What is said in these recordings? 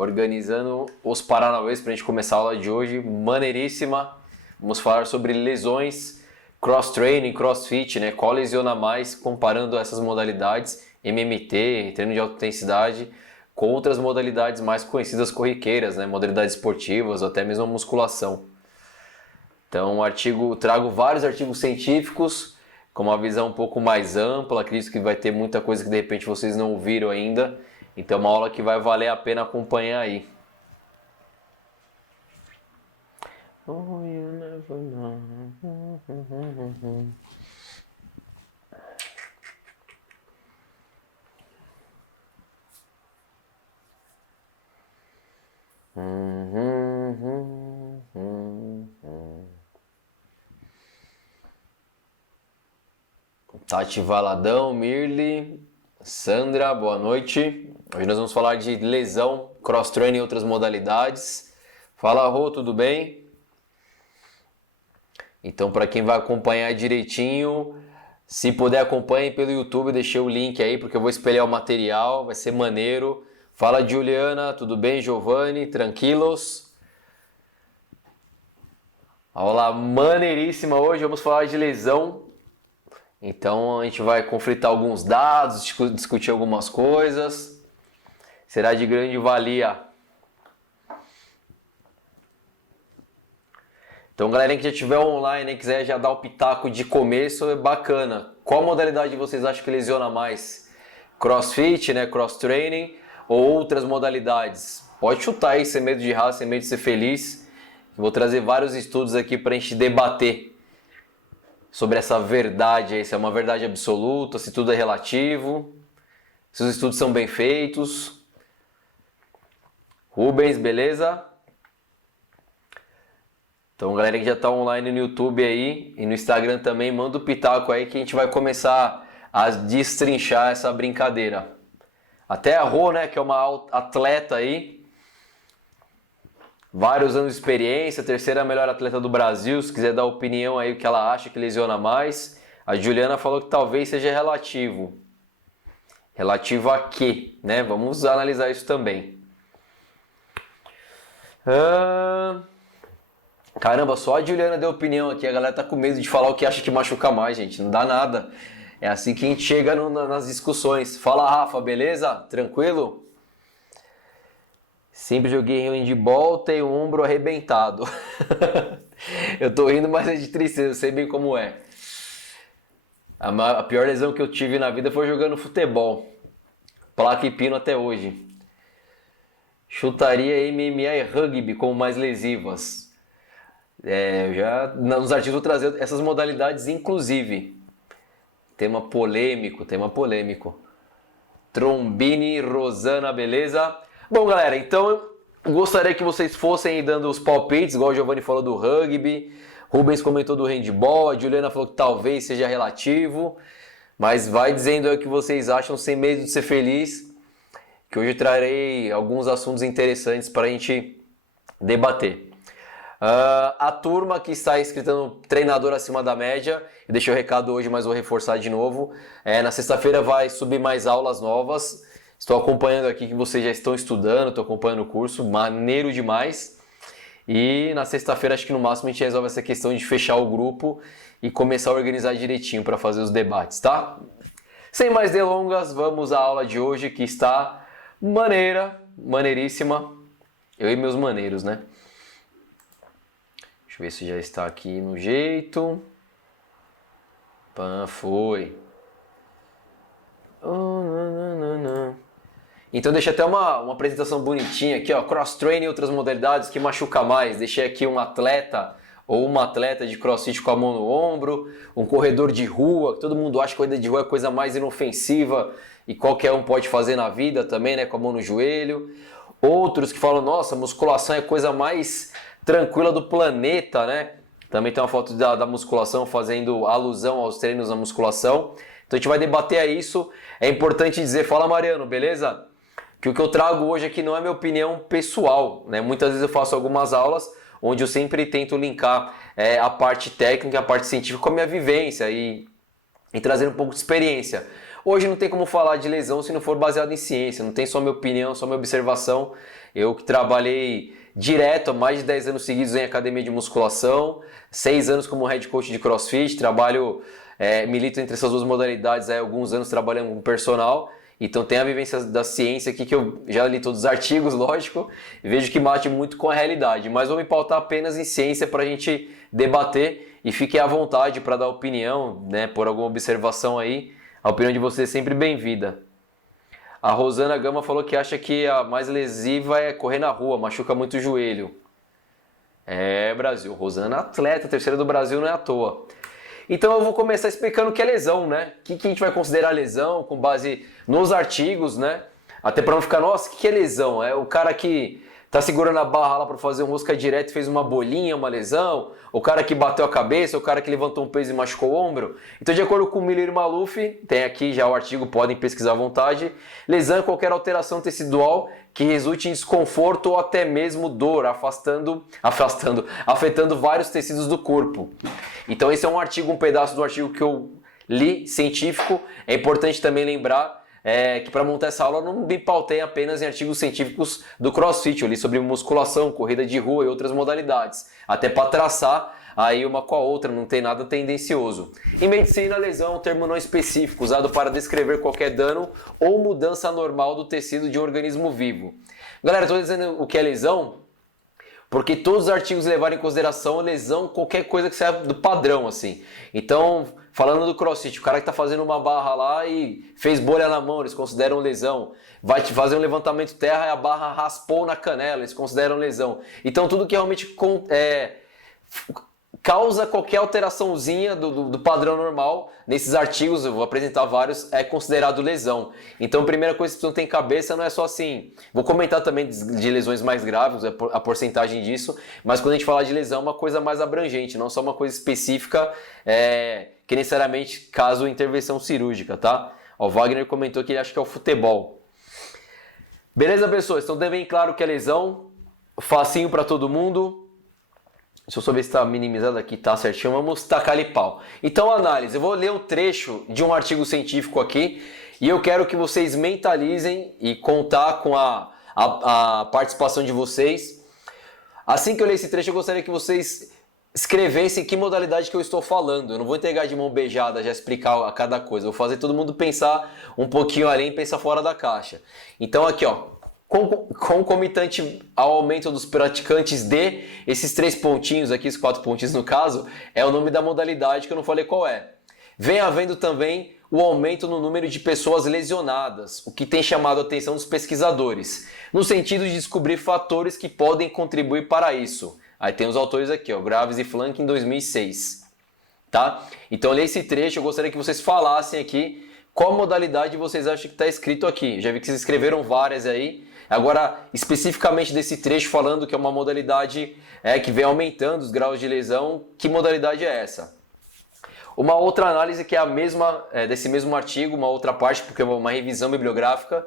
organizando os paranauês para a gente começar a aula de hoje, maneiríssima. Vamos falar sobre lesões, cross-training, crossfit, né? Qual lesiona mais comparando essas modalidades, MMT, treino de alta intensidade, com outras modalidades mais conhecidas corriqueiras, né? Modalidades esportivas ou até mesmo a musculação. Então, trago vários artigos científicos com uma visão um pouco mais ampla. Acredito que vai ter muita coisa que de repente vocês não ouviram ainda. Então é uma aula que vai valer a pena acompanhar aí. Oh, you never know. Tati Valadão, Mirli, Sandra, boa noite. Hoje nós vamos falar de lesão, cross-training e outras modalidades. Fala, Rô, tudo bem? Então, para quem vai acompanhar direitinho, se puder acompanhe pelo YouTube, deixei o link aí, porque eu vou espelhar o material, vai ser maneiro. Fala, Juliana, tudo bem? Giovanni, tranquilos? Aula maneiríssima hoje, vamos falar de lesão. Então a gente vai conflitar alguns dados, discutir algumas coisas. Será de grande valia. Então, galera que já estiver online e quiser já dar o pitaco de começo, é bacana. Qual modalidade vocês acham que lesiona mais? Crossfit, né? Cross-training ou outras modalidades? Pode chutar aí, sem medo de errar, sem medo de ser feliz. Vou trazer vários estudos aqui para a gente debater sobre essa verdade aí, se é uma verdade absoluta, se tudo é relativo, se os estudos são bem feitos. Rubens, beleza? Então, galera que já está online no YouTube aí e no Instagram também, manda o pitaco aí que a gente vai começar a destrinchar essa brincadeira. Até a Rô, né, que é uma atleta aí, vários anos de experiência, terceira melhor atleta do Brasil, se quiser dar opinião aí o que ela acha que lesiona mais. A Juliana falou que talvez seja relativo. Relativo a quê, né? Vamos analisar isso também. Caramba, só a Juliana deu opinião aqui, a galera tá com medo de falar o que acha que machuca mais, gente, não dá nada. É assim que a gente chega nas discussões. Fala, Rafa, beleza? Tranquilo? Sempre joguei handball, tenho o ombro arrebentado. Eu tô rindo, mas é de tristeza, eu sei bem como é. A pior lesão que eu tive na vida foi jogando futebol. Placa e pino até hoje. Chutaria, MMA e rugby como mais lesivas. Nos artigos vou trazer essas modalidades, inclusive. Tema polêmico. Trombini, Rosana, beleza? Bom, galera, então eu gostaria que vocês fossem aí dando os palpites, igual o Giovanni falou do rugby, Rubens comentou do handball, a Juliana falou que talvez seja relativo, mas vai dizendo aí o que vocês acham sem medo de ser feliz, que hoje trarei alguns assuntos interessantes para a gente debater. A turma que está inscrita no Treinador Acima da Média, eu deixei o recado hoje, mas vou reforçar de novo, na sexta-feira vai subir mais aulas novas. Estou acompanhando aqui que vocês já estão estudando, estou acompanhando o curso, maneiro demais. E na sexta-feira acho que no máximo a gente resolve essa questão de fechar o grupo e começar a organizar direitinho para fazer os debates, tá? Sem mais delongas, vamos à aula de hoje que está maneiríssima. Eu e meus maneiros, né? Deixa eu ver se já está aqui no jeito. Foi. Então deixa até uma apresentação bonitinha aqui, ó, cross-training e outras modalidades que machuca mais. Deixei aqui um atleta ou uma atleta de crossfit com a mão no ombro, um corredor de rua, que todo mundo acha que corrida de rua é a coisa mais inofensiva e qualquer um pode fazer na vida também, né, com a mão no joelho. Outros que falam, nossa, musculação é a coisa mais tranquila do planeta, né? Também tem uma foto da musculação fazendo alusão aos treinos na musculação. Então a gente vai debater isso. É importante dizer, fala Mariano, beleza? Que o que eu trago hoje aqui não é minha opinião pessoal, né? Muitas vezes eu faço algumas aulas onde eu sempre tento linkar a parte técnica, a parte científica com a minha vivência e trazer um pouco de experiência. Hoje não tem como falar de lesão se não for baseado em ciência, não tem só minha opinião, só minha observação. Eu que trabalhei direto há mais de 10 anos seguidos em academia de musculação, 6 anos como head coach de CrossFit, milito entre essas duas modalidades há alguns anos trabalhando com personal. Então tem a vivência da ciência aqui, que eu já li todos os artigos, lógico, e vejo que bate muito com a realidade. Mas vou me pautar apenas em ciência para a gente debater, e fiquem à vontade para dar opinião, né, por alguma observação aí. A opinião de vocês é sempre bem-vinda. A Rosana Gama falou que acha que a mais lesiva é correr na rua, machuca muito o joelho. Brasil. Rosana atleta, terceira do Brasil, não é à toa. Então eu vou começar explicando o que é lesão, né? O que a gente vai considerar lesão com base nos artigos, né? Até para não ficar, nossa, o que é lesão? É o cara que tá segurando a barra lá para fazer um rosca direto e fez uma bolinha, uma lesão? O cara que bateu a cabeça, o cara que levantou um peso e machucou o ombro? Então, de acordo com o Miller e Maluf, tem aqui já o artigo, podem pesquisar à vontade, lesão é qualquer alteração tecidual que resulte em desconforto ou até mesmo dor, afetando vários tecidos do corpo. Então esse é um pedaço do artigo que eu li, científico. É importante também lembrar que para montar essa aula eu não me pautei apenas em artigos científicos do CrossFit. Eu li sobre musculação, corrida de rua e outras modalidades, até para traçar aí uma com a outra, não tem nada tendencioso. Em medicina, lesão é um termo não específico, usado para descrever qualquer dano ou mudança anormal do tecido de um organismo vivo. Galera, estou dizendo o que é lesão porque todos os artigos levaram em consideração a lesão, qualquer coisa que saia do padrão, assim. Então, falando do CrossFit, o cara que está fazendo uma barra lá e fez bolha na mão, eles consideram lesão. Vai te fazer um levantamento terra e a barra raspou na canela, eles consideram lesão. Então, tudo que realmente causa qualquer alteraçãozinha do padrão normal, nesses artigos, eu vou apresentar vários, é considerado lesão. Então a primeira coisa que você tem em cabeça não é só assim, vou comentar também de lesões mais graves, a porcentagem disso, mas quando a gente falar de lesão é uma coisa mais abrangente, não só uma coisa específica, que necessariamente caso intervenção cirúrgica, tá? O Wagner comentou que ele acha que é o futebol. Beleza, pessoas? Então tem bem claro que é lesão, facinho para todo mundo. Deixa eu só ver se está minimizado aqui, tá certinho. Vamos tacar-lhe pau. Então, análise. Eu vou ler um trecho de um artigo científico aqui e eu quero que vocês mentalizem e contar com a participação de vocês. Assim que eu ler esse trecho, eu gostaria que vocês escrevessem que modalidade que eu estou falando. Eu não vou entregar de mão beijada, já explicar a cada coisa. Eu vou fazer todo mundo pensar um pouquinho além e pensar fora da caixa. Então, aqui, ó. Concomitante ao aumento dos praticantes de esses 3 pontinhos aqui, os 4 pontinhos no caso, é o nome da modalidade que eu não falei qual é. Vem havendo também o aumento no número de pessoas lesionadas, o que tem chamado a atenção dos pesquisadores, no sentido de descobrir fatores que podem contribuir para isso. Aí tem os autores aqui, ó, Graves e Flank em 2006. Tá? Então, olhei esse trecho, eu gostaria que vocês falassem aqui qual modalidade vocês acham que está escrito aqui. Já vi que vocês escreveram várias aí. Agora, especificamente desse trecho falando que é uma modalidade que vem aumentando os graus de lesão, que modalidade é essa? Uma outra análise que é a mesma, desse mesmo artigo, uma outra parte, porque é uma revisão bibliográfica.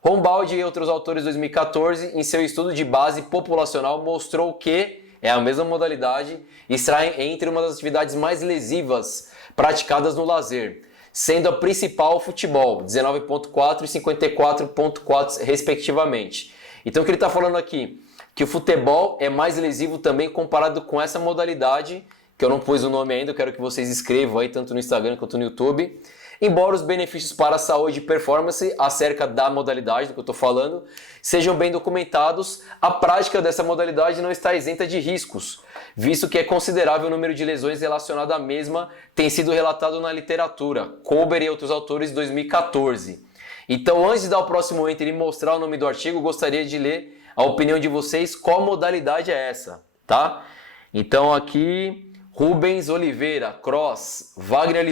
Rombaldi e outros autores, 2014, em seu estudo de base populacional, mostrou que é a mesma modalidade, extrai entre uma das atividades mais lesivas praticadas no lazer, sendo a principal o futebol, 19,4 e 54,4 respectivamente. Então o que ele está falando aqui? Que o futebol é mais lesivo também comparado com essa modalidade, que eu não pus o nome ainda, eu quero que vocês escrevam aí tanto no Instagram quanto no YouTube. Embora os benefícios para a saúde e performance acerca da modalidade, do que eu estou falando, sejam bem documentados, a prática dessa modalidade não está isenta de riscos, visto que é considerável o número de lesões relacionadas à mesma tem sido relatado na literatura, Kober e outros autores, 2014. Então, antes de dar o próximo enter e mostrar o nome do artigo, gostaria de ler a opinião de vocês, qual modalidade é essa, tá? Então aqui, Rubens Oliveira, Cross, Wagner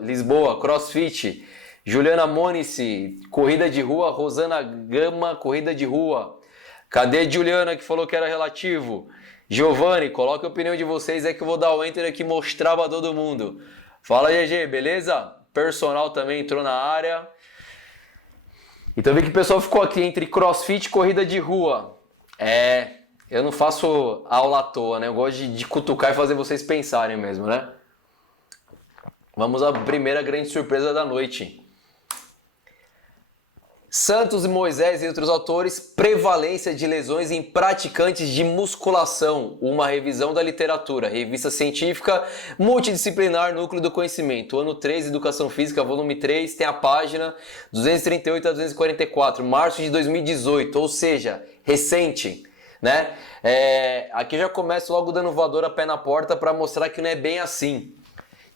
Lisboa, CrossFit, Juliana Monice, corrida de rua, Rosana Gama, corrida de rua. Cadê a Juliana que falou que era relativo? Giovanni, coloque a opinião de vocês, é que eu vou dar o enter aqui e mostrar para todo mundo. Fala, GG, beleza? Personal também entrou na área. Então vi que o pessoal ficou aqui entre CrossFit e corrida de rua. Eu não faço aula à toa, né? Eu gosto de cutucar e fazer vocês pensarem mesmo, né? Vamos à primeira grande surpresa da noite. Santos e Moisés e outros autores, prevalência de lesões em praticantes de musculação, uma revisão da literatura, revista científica multidisciplinar Núcleo do Conhecimento, ano 3, Educação Física, volume 3, tem a página 238 a 244, março de 2018, ou seja, recente, né? Aqui eu já começo logo dando voadora pé na porta para mostrar que não é bem assim.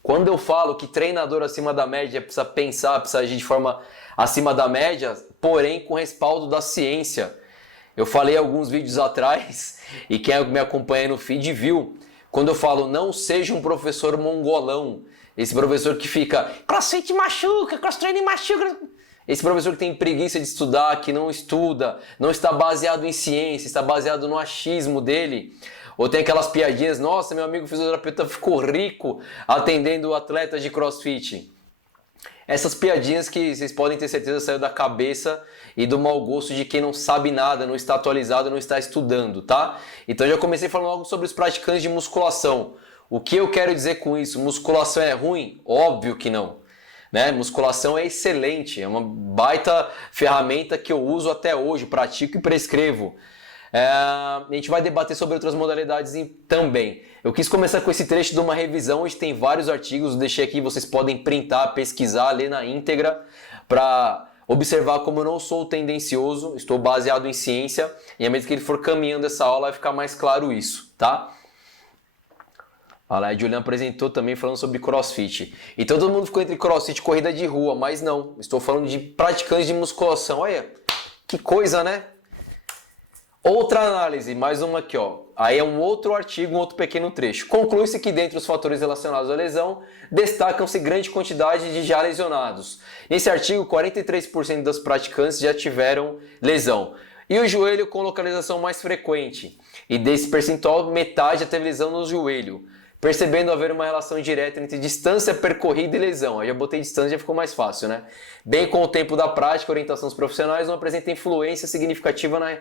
Quando eu falo que treinador acima da média precisa pensar, precisa agir de forma acima da média, porém com respaldo da ciência. Eu falei alguns vídeos atrás, e quem me acompanha no feed viu, quando eu falo não seja um professor mongolão, esse professor que fica crossfit machuca, cross training machuca, esse professor que tem preguiça de estudar, que não estuda, não está baseado em ciência, está baseado no achismo dele. Ou tem aquelas piadinhas, nossa, meu amigo fisioterapeuta ficou rico atendendo atletas de crossfit. Essas piadinhas que vocês podem ter certeza saiu da cabeça e do mau gosto de quem não sabe nada, não está atualizado, não está estudando, tá? Então eu já comecei falando algo sobre os praticantes de musculação. O que eu quero dizer com isso? Musculação é ruim? Óbvio que não. Né? Musculação é excelente, é uma baita ferramenta que eu uso até hoje, pratico e prescrevo. A gente vai debater sobre outras modalidades também. Eu quis começar com esse trecho de uma revisão, onde tem vários artigos, deixei aqui, vocês podem printar, pesquisar, ler na íntegra, para observar como eu não sou tendencioso, estou baseado em ciência, e à medida que ele for caminhando essa aula vai ficar mais claro isso, tá? A Juliana apresentou também falando sobre crossfit. Então todo mundo ficou entre crossfit e corrida de rua, mas não, estou falando de praticantes de musculação. Olha, que coisa, né? Outra análise, mais uma aqui, ó. Aí é um outro artigo, um outro pequeno trecho. Conclui-se que dentre os fatores relacionados à lesão, destacam-se grande quantidade de já lesionados. Nesse artigo, 43% das praticantes já tiveram lesão. E o joelho com localização mais frequente. E desse percentual, metade já teve lesão no joelho. Percebendo haver uma relação direta entre distância percorrida e lesão. Aí já botei distância, já ficou mais fácil, né? Bem com o tempo da prática, orientação dos profissionais não apresenta influência significativa na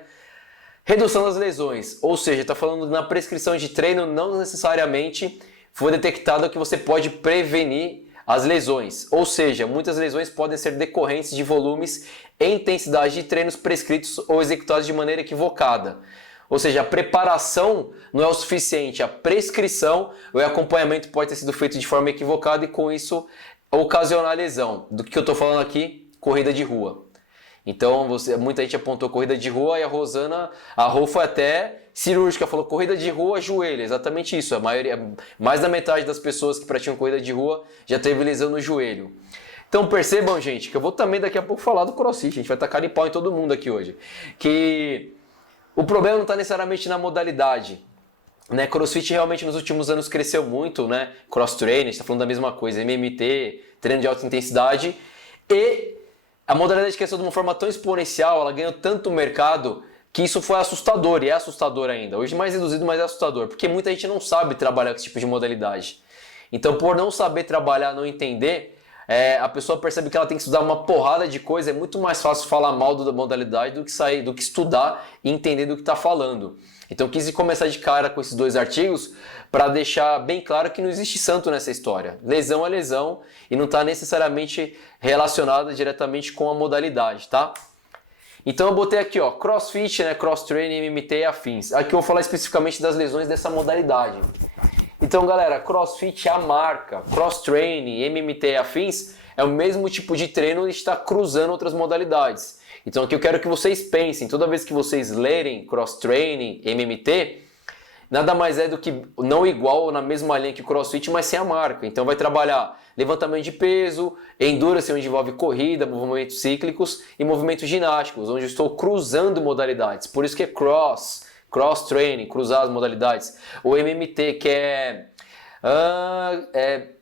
redução das lesões, ou seja, está falando na prescrição de treino, não necessariamente foi detectado que você pode prevenir as lesões. Ou seja, muitas lesões podem ser decorrentes de volumes e intensidade de treinos prescritos ou executados de maneira equivocada. Ou seja, a preparação não é o suficiente, a prescrição ou acompanhamento pode ter sido feito de forma equivocada e com isso ocasionar lesão. Do que eu estou falando aqui? Corrida de rua. Então, muita gente apontou corrida de rua e a Rosana, a Rô foi até cirúrgica, falou corrida de rua, joelho, exatamente isso. A maioria, mais da metade das pessoas que praticam corrida de rua já teve lesão no joelho. Então percebam, gente, que eu vou também daqui a pouco falar do crossfit, a gente vai tacar em pau em todo mundo aqui hoje. Que o problema não está necessariamente na modalidade. Né? Crossfit realmente nos últimos anos cresceu muito, né? Cross training, a gente está falando da mesma coisa, MMT, treino de alta intensidade e a modalidade cresceu de uma forma tão exponencial, ela ganhou tanto mercado, que isso foi assustador, e é assustador ainda. Hoje mais reduzido, mas é assustador, porque muita gente não sabe trabalhar com esse tipo de modalidade. Então, por não saber trabalhar, não entender, a pessoa percebe que ela tem que estudar uma porrada de coisa, é muito mais fácil falar mal da modalidade do que estudar e entender do que está falando. Então, quis começar de cara com esses dois artigos para deixar bem claro que não existe santo nessa história. Lesão é lesão e não está necessariamente relacionada diretamente com a modalidade, tá? Então eu botei aqui, ó, crossfit, né, cross training, MMT e afins. Aqui eu vou falar especificamente das lesões dessa modalidade. Então, galera, crossfit é a marca, cross training, MMT e afins é o mesmo tipo de treino e está cruzando outras modalidades. Então aqui eu quero que vocês pensem, toda vez que vocês lerem cross training, MMT, nada mais é do que não igual ou na mesma linha que o crossfit, mas sem a marca. Então vai trabalhar levantamento de peso, endurance, onde envolve corrida, movimentos cíclicos e movimentos ginásticos, onde eu estou cruzando modalidades. Por isso que é cross training, cruzar as modalidades. O MMT, que é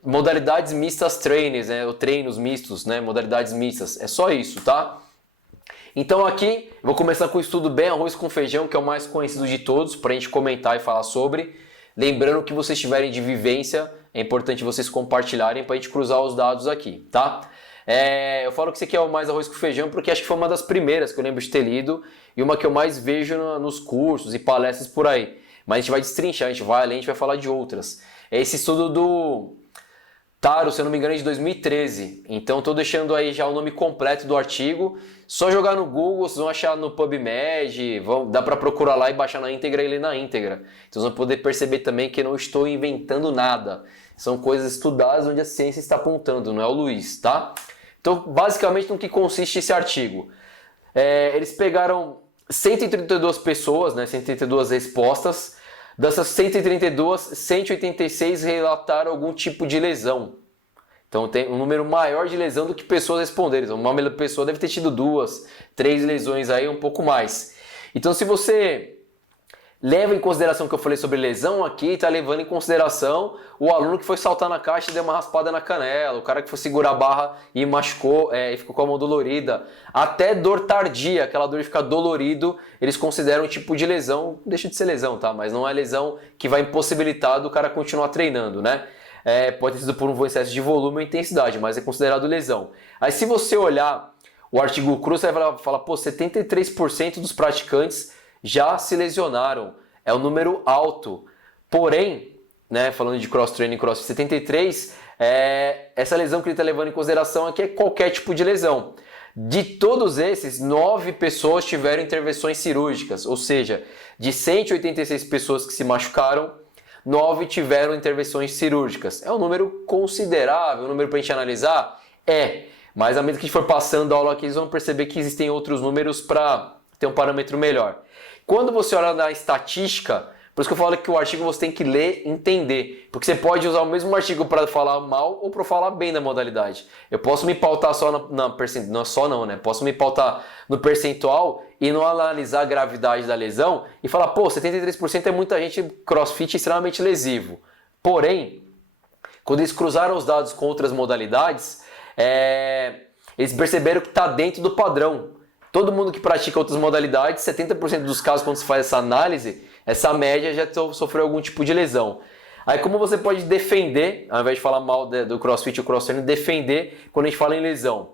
modalidades mistas trainers, né? Ou treinos mistos, né? Modalidades mistas. É só isso, tá? Então aqui eu vou começar com o estudo bem arroz com feijão, que é o mais conhecido de todos, para a gente comentar e falar sobre. Lembrando que vocês tiverem de vivência, é importante vocês compartilharem para a gente cruzar os dados aqui, tá? Eu falo que isso aqui é o mais arroz com feijão porque acho que foi uma das primeiras que eu lembro de ter lido e uma que eu mais vejo nos cursos e palestras por aí. Mas a gente vai destrinchar, a gente vai além, a gente vai falar de outras. É esse estudo Taro, se eu não me engano, é de 2013. Então estou deixando aí já o nome completo do artigo. Só jogar no Google, vocês vão achar no PubMed, dá para procurar lá e baixar na íntegra e ler na íntegra. Então vocês vão poder perceber também que eu não estou inventando nada. São coisas estudadas onde a ciência está apontando, não é o Luiz, tá? Então, basicamente, no que consiste esse artigo? Eles pegaram 132 pessoas, né, 132 respostas. Dessas 132, 186 relataram algum tipo de lesão. Então tem um número maior de lesão do que pessoas responderam. Então uma pessoa deve ter tido 2, 3 lesões aí, um pouco mais. Então se você leva em consideração o que eu falei sobre lesão aqui, está levando em consideração o aluno que foi saltar na caixa e deu uma raspada na canela, o cara que foi segurar a barra e machucou e ficou com a mão dolorida, até dor tardia, aquela dor de ficar dolorido, eles consideram um tipo de lesão, deixa de ser lesão, tá? Mas não é lesão que vai impossibilitar do cara continuar treinando, né? Pode ter sido por um excesso de volume ou intensidade, mas é considerado lesão. Aí se você olhar o artigo cru, você vai falar, pô, 73% dos praticantes já se lesionaram. É um número alto. Porém, né, falando de cross-training e crossfit, 73, essa lesão que ele está levando em consideração aqui é qualquer tipo de lesão. De todos esses, 9 pessoas tiveram intervenções cirúrgicas, ou seja, de 186 pessoas que se machucaram, 9 tiveram intervenções cirúrgicas. É um número considerável, um número para a gente analisar? Mas à medida que a gente for passando a aula aqui, eles vão perceber que existem outros números para ter um parâmetro melhor. Quando você olha na estatística, por isso que eu falo que o artigo você tem que ler e entender. Porque você pode usar o mesmo artigo para falar mal ou para falar bem da modalidade. Eu posso me pautar só na percentual, não só não, né? Posso me pautar no percentual e não analisar a gravidade da lesão e falar, pô, 73% é muita gente crossfit extremamente lesivo. Porém, quando eles cruzaram os dados com outras modalidades, eles perceberam que está dentro do padrão. Todo mundo que pratica outras modalidades, 70% dos casos, quando se faz essa análise, essa média já sofreu algum tipo de lesão. Aí como você pode defender, ao invés de falar mal do crossfit ou cross-training, defender quando a gente fala em lesão?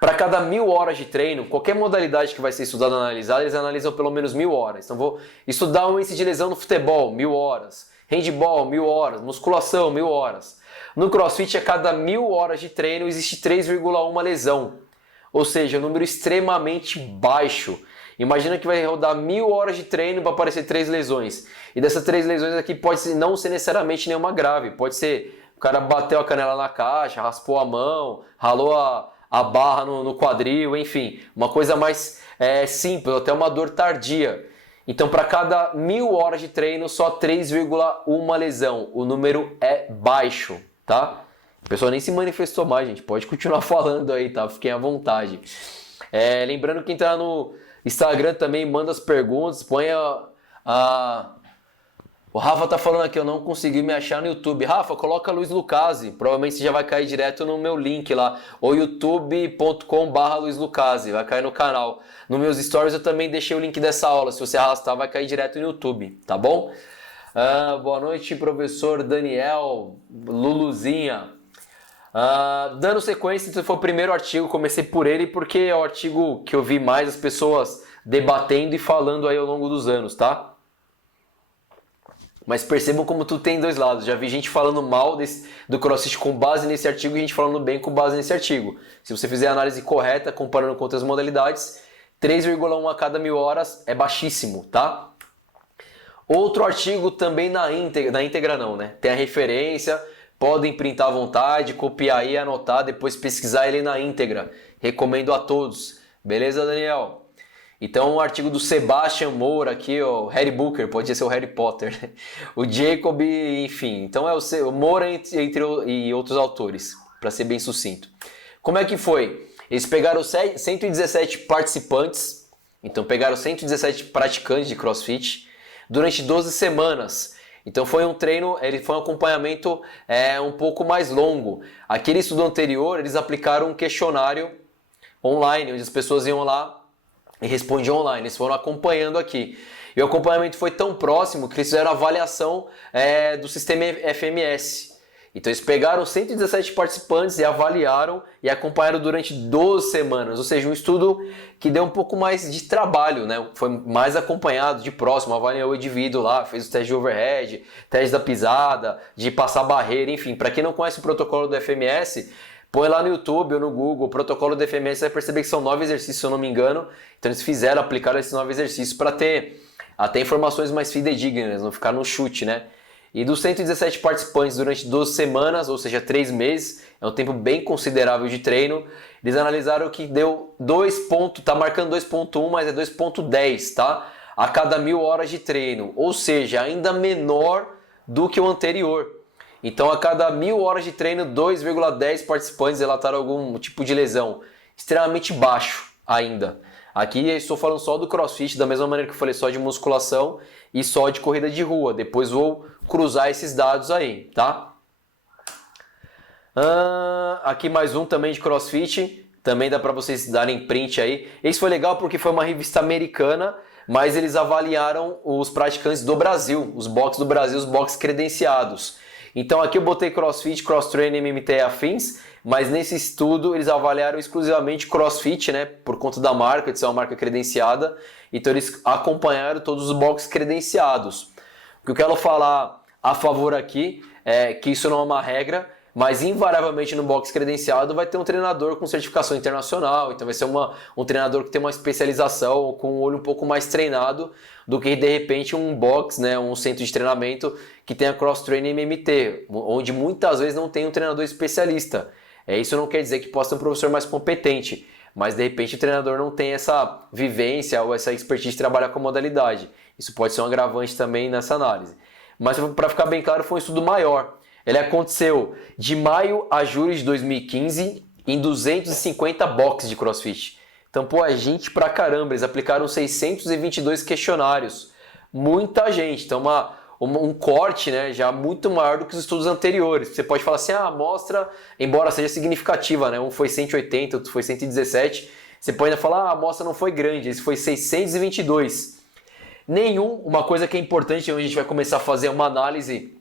Para cada 1000 horas de treino, qualquer modalidade que vai ser estudada e analisada, eles analisam pelo menos 1000 horas. Então vou estudar um índice de lesão no futebol, 1000 horas. Handball, 1000 horas. Musculação, 1000 horas. No crossfit, a cada 1000 horas de treino, existe 3,1 lesão. Ou seja, um número extremamente baixo. Imagina que vai rodar 1000 horas de treino para aparecer 3 lesões. E dessas 3 lesões aqui pode não ser necessariamente nenhuma grave. Pode ser o cara bateu a canela na caixa, raspou a mão, ralou a barra no quadril, enfim. Uma coisa mais simples, até uma dor tardia. Então para cada 1000 horas de treino, só 3,1 lesão. O número é baixo, tá? A pessoa nem se manifestou mais, gente. Pode continuar falando aí, tá? Fiquem à vontade. Lembrando que entrar no Instagram também, manda as perguntas, põe O Rafa tá falando aqui, eu não consegui me achar no YouTube. Rafa, coloca Luiz Lucasi. Provavelmente você já vai cair direto no meu link lá. Ou youtube.com/Luiz Lucasi. Vai cair no canal. Nos meus stories eu também deixei o link dessa aula. Se você arrastar, vai cair direto no YouTube, tá bom? Boa noite, professor Daniel, Luluzinha. Dando sequência, esse foi o primeiro artigo, comecei por ele porque é o artigo que eu vi mais as pessoas debatendo e falando aí ao longo dos anos, tá? Mas percebam como tudo tem dois lados. Já vi gente falando mal do CrossFit com base nesse artigo e gente falando bem com base nesse artigo. Se você fizer a análise correta, comparando com outras modalidades, 3,1 a cada 1000 horas é baixíssimo, tá? Outro artigo também na íntegra não, né? Tem a referência, podem printar à vontade, copiar aí, anotar, depois pesquisar ele na íntegra. Recomendo a todos. Beleza, Daniel? Então, o artigo do Sebastian Moura aqui, o Harry Booker, pode ser o Harry Potter, né? O Jacob, enfim. Então, é o Moura e outros autores, para ser bem sucinto. Como é que foi? Eles pegaram 117 participantes, então pegaram 117 praticantes de CrossFit durante 12 semanas. Então foi um treino, foi um acompanhamento um pouco mais longo. Aquele estudo anterior, eles aplicaram um questionário online, onde as pessoas iam lá e respondiam online. Eles foram acompanhando aqui. E o acompanhamento foi tão próximo que eles fizeram a avaliação do sistema FMS. Então eles pegaram 117 participantes e avaliaram e acompanharam durante 12 semanas, ou seja, um estudo que deu um pouco mais de trabalho, né? Foi mais acompanhado de próximo, avaliou o indivíduo lá, fez o teste de overhead, teste da pisada, de passar barreira, enfim. Para quem não conhece o protocolo do FMS, põe lá no YouTube ou no Google, o protocolo do FMS, você vai perceber que são 9 exercícios, se eu não me engano. Então eles aplicaram esses 9 exercícios para ter até informações mais fidedignas, não ficar no chute, né? E dos 117 participantes durante 12 semanas, ou seja, 3 meses, é um tempo bem considerável de treino, eles analisaram que deu 2 pontos, tá marcando 2.1, mas é 2.10, tá? A cada 1.000 horas de treino, ou seja, ainda menor do que o anterior. Então, a cada 1.000 horas de treino, 2,10 participantes relataram algum tipo de lesão, extremamente baixo ainda. Aqui eu estou falando só do CrossFit, da mesma maneira que eu falei só de musculação e só de corrida de rua. Depois vou cruzar esses dados aí, tá? Aqui mais um também de CrossFit, também dá para vocês darem print aí. Esse foi legal porque foi uma revista americana, mas eles avaliaram os praticantes do Brasil, os boxes do Brasil, os boxes credenciados. Então aqui eu botei CrossFit, Cross Training, MMT e afins, mas nesse estudo eles avaliaram exclusivamente CrossFit, né, por conta da marca, de ser uma marca credenciada. Então eles acompanharam todos os boxes credenciados. O que eu quero falar a favor aqui é que isso não é uma regra, mas invariavelmente no box credenciado vai ter um treinador com certificação internacional, então vai ser um treinador que tem uma especialização, com um olho um pouco mais treinado do que de repente um box, né, um centro de treinamento que tenha cross-training MMT, onde muitas vezes não tem um treinador especialista. Isso não quer dizer que possa ter um professor mais competente, mas de repente o treinador não tem essa vivência ou essa expertise de trabalhar com a modalidade. Isso pode ser um agravante também nessa análise. Mas para ficar bem claro, foi um estudo maior. Ele aconteceu de maio a julho de 2015 em 250 boxes de CrossFit. Então, pô, é gente pra caramba. Eles aplicaram 622 questionários. Muita gente. Então, um corte, né, já muito maior do que os estudos anteriores. Você pode falar assim, a amostra, embora seja significativa, né, um foi 180, outro foi 117. Você pode ainda falar, a amostra não foi grande, esse foi 622. Uma coisa que é importante, onde a gente vai começar a fazer uma análise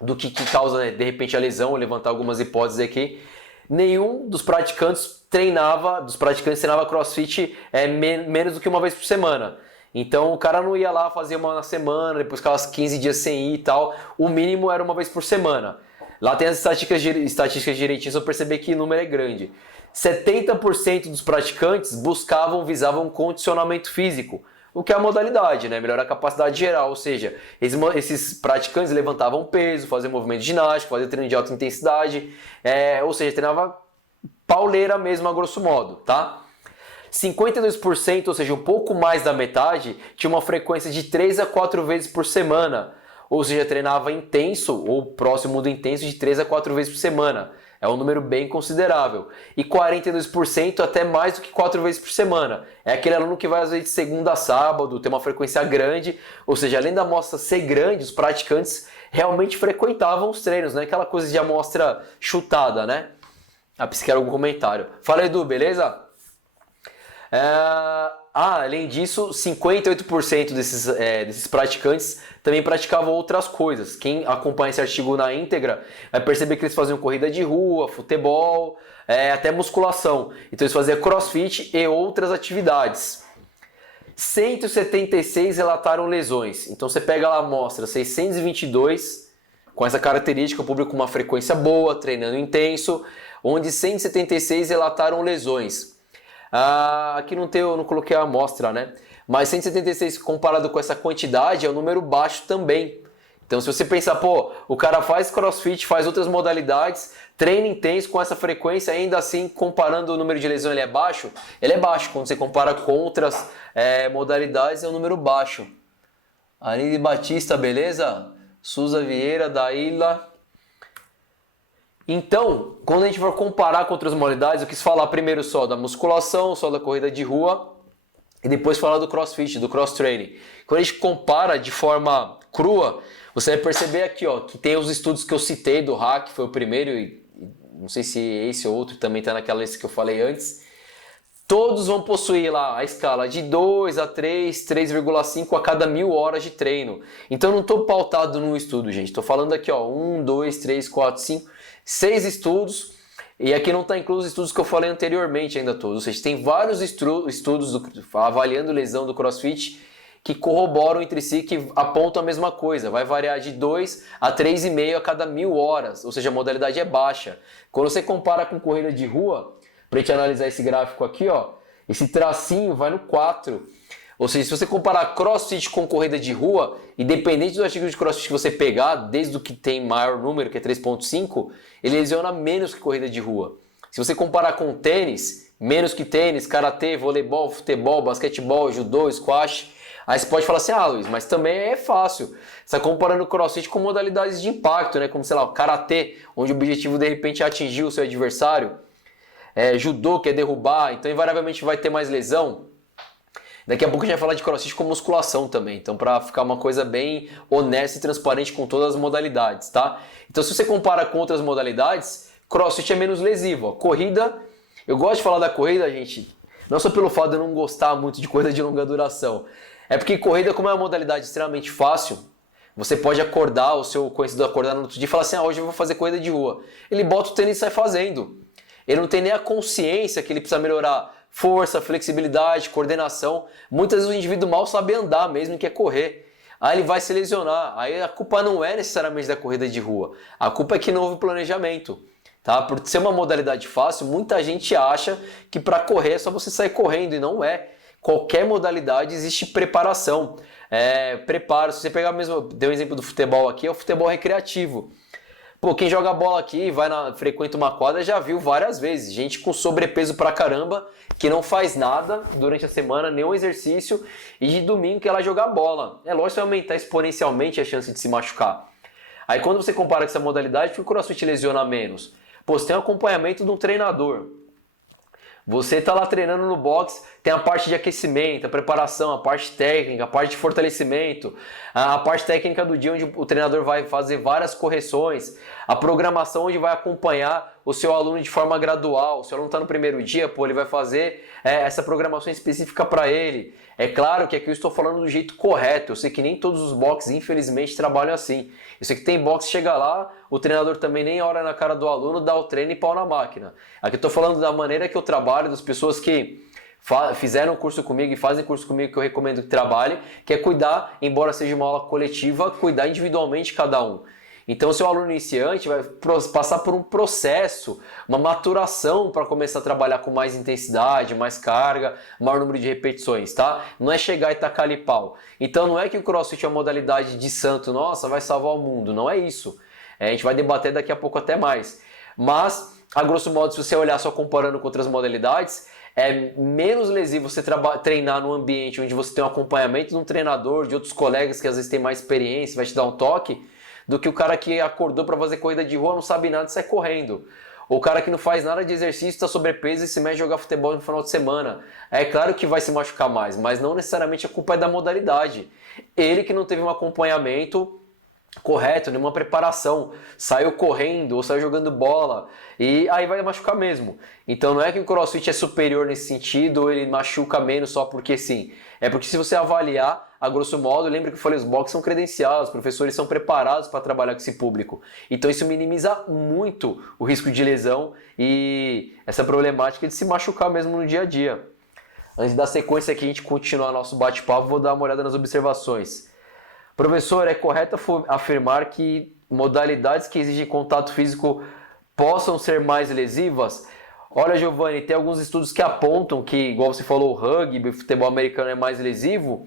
do que causa, né, de repente a lesão, ou levantar algumas hipóteses aqui. Nenhum dos praticantes treinava CrossFit menos do que uma vez por semana. Então o cara não ia lá fazer uma na semana, depois ficava 15 dias sem ir e tal. O mínimo era uma vez por semana. Lá tem as estatísticas direitinhas, eu percebi que o número é grande. 70% dos praticantes visavam condicionamento físico, o que é a modalidade, né? Melhorar a capacidade geral, ou seja, esses praticantes levantavam peso, faziam movimento ginástico, faziam treino de alta intensidade, ou seja, treinava pauleira mesmo, a grosso modo, tá? 52%, ou seja, um pouco mais da metade, tinha uma frequência de 3 a 4 vezes por semana, ou seja, treinava intenso ou próximo do intenso de 3 a 4 vezes por semana. É um número bem considerável. E 42% até mais do que 4 vezes por semana. É aquele aluno que vai às vezes de segunda a sábado, tem uma frequência grande, ou seja, além da amostra ser grande, os praticantes realmente frequentavam os treinos, não é aquela coisa de amostra chutada, né? Se quer algum comentário. Fala, Edu, beleza? Além disso, 58% desses praticantes também praticavam outras coisas. Quem acompanha esse artigo na íntegra vai perceber que eles faziam corrida de rua, futebol, até musculação. Então eles faziam crossfit e outras atividades. 176 relataram lesões. Então você pega lá a amostra 622, com essa característica, o público com uma frequência boa, treinando intenso, onde 176 relataram lesões. Aqui eu não coloquei a amostra, né? Mas 176 comparado com essa quantidade é um número baixo também. Então se você pensar, o cara faz crossfit, faz outras modalidades, treina intenso com essa frequência, ainda assim comparando o número de lesão, ele é baixo? Ele é baixo, quando você compara com outras modalidades é um número baixo. Aline Batista, beleza? Suza Vieira, Daíla. Então, quando a gente for comparar com outras modalidades, eu quis falar primeiro só da musculação, só da corrida de rua, e depois falar do crossfit, do cross-training. Quando a gente compara de forma crua, você vai perceber aqui, que tem os estudos que eu citei do Hack, foi o primeiro, e não sei se esse ou outro também está naquela lista que eu falei antes. todos vão possuir lá a escala de 2 a 3, 3,5 a cada 1.000 horas de treino. Então não estou pautado num estudo, gente. Estou falando aqui, ó, 1, 2, 3, 4, 5, 6 estudos. E aqui não está incluso os estudos que eu falei anteriormente ainda todos. Ou seja, tem vários estudos avaliando lesão do CrossFit que corroboram entre si, que apontam a mesma coisa. Vai variar de 2 a 3,5 a cada 1.000 horas. Ou seja, a modalidade é baixa. Quando você compara com corrida de rua, para a gente analisar esse gráfico aqui, ó, esse tracinho vai no 4. Ou seja, se você comparar CrossFit com corrida de rua, independente do artigo de CrossFit que você pegar, desde o que tem maior número, que é 3,5, ele lesiona menos que corrida de rua. Se você comparar com tênis, menos que tênis, karatê, voleibol, futebol, basquetebol, judô, squash, aí você pode falar assim, ah, Luiz, mas também é fácil. Você está comparando o CrossFit com modalidades de impacto, né? Como, sei lá, o karatê, onde o objetivo de repente é atingir o seu adversário. Judô, que é derrubar, então invariavelmente vai ter mais lesão. Daqui a pouco a gente vai falar de CrossFit com musculação também, então para ficar uma coisa bem honesta e transparente com todas as modalidades, tá? Então se você compara com outras modalidades, CrossFit é menos lesivo. Ó. Corrida, eu gosto de falar da corrida, gente, não só pelo fato de eu não gostar muito de corrida de longa duração, é porque corrida, como é uma modalidade extremamente fácil, você pode acordar, o seu conhecido acordar no outro dia e falar assim, hoje eu vou fazer corrida de rua. Ele bota o tênis e sai fazendo. Ele não tem nem a consciência que ele precisa melhorar força, flexibilidade, coordenação. Muitas vezes o indivíduo mal sabe andar mesmo, quer correr. Aí ele vai se lesionar. Aí a culpa não é necessariamente da corrida de rua. A culpa é que não houve planejamento. Tá? Por ser uma modalidade fácil, muita gente acha que para correr é só você sair correndo, e não é. Qualquer modalidade existe preparação. Preparo, se você pegar mesmo, dei um exemplo do futebol aqui, é o futebol recreativo. Pô, quem joga bola aqui, frequenta uma quadra, já viu várias vezes. Gente com sobrepeso pra caramba, que não faz nada durante a semana, nenhum exercício, e de domingo que ela joga bola. É lógico que vai aumentar exponencialmente a chance de se machucar. Aí quando você compara com essa modalidade, por que o CrossFit lesiona menos? Pô, você tem um acompanhamento de um treinador. Você está lá treinando no box, tem a parte de aquecimento, a preparação, a parte técnica, a parte de fortalecimento, a parte técnica do dia onde o treinador vai fazer várias correções, a programação onde vai acompanhar o seu aluno de forma gradual. Se o aluno está no primeiro dia, pô, ele vai fazer essa programação específica para ele. É claro que aqui eu estou falando do jeito correto, eu sei que nem todos os boxes, infelizmente, trabalham assim. Eu sei que tem box que chega lá, o treinador também nem olha na cara do aluno, dá o treino e pau na máquina. Aqui eu estou falando da maneira que eu trabalho, das pessoas que fizeram curso comigo e fazem curso comigo, que eu recomendo que trabalhe, que é cuidar, embora seja uma aula coletiva, cuidar individualmente de cada um. Então, o seu aluno iniciante vai passar por um processo, uma maturação para começar a trabalhar com mais intensidade, mais carga, maior número de repetições, tá? Não é chegar e tacar ali pau. Então, não é que o CrossFit é uma modalidade de santo, nossa, vai salvar o mundo. Não é isso. A gente vai debater daqui a pouco até mais. Mas, a grosso modo, se você olhar só comparando com outras modalidades, é menos lesivo você treinar num ambiente onde você tem um acompanhamento de um treinador, de outros colegas que às vezes tem mais experiência, vai te dar um toque, do que o cara que acordou para fazer corrida de rua, não sabe nada e sai correndo. Ou o cara que não faz nada de exercício, está sobrepeso e se mete a jogar futebol no final de semana. É claro que vai se machucar mais, mas não necessariamente a culpa é da modalidade. Ele que não teve um acompanhamento correto, nenhuma preparação, saiu correndo ou saiu jogando bola e aí vai machucar mesmo. Então não é que o CrossFit é superior nesse sentido ou ele machuca menos só porque sim. É porque se você avaliar, a grosso modo, lembra que eu falei, os boxes são credenciados, os professores são preparados para trabalhar com esse público. Então isso minimiza muito o risco de lesão e essa problemática de se machucar mesmo no dia a dia. Antes da sequência aqui, a gente continuar nosso bate-papo, vou dar uma olhada nas observações. Professor, é correto afirmar que modalidades que exigem contato físico possam ser mais lesivas? Olha, Giovanni, tem alguns estudos que apontam que, igual você falou, o rugby, o futebol americano é mais lesivo,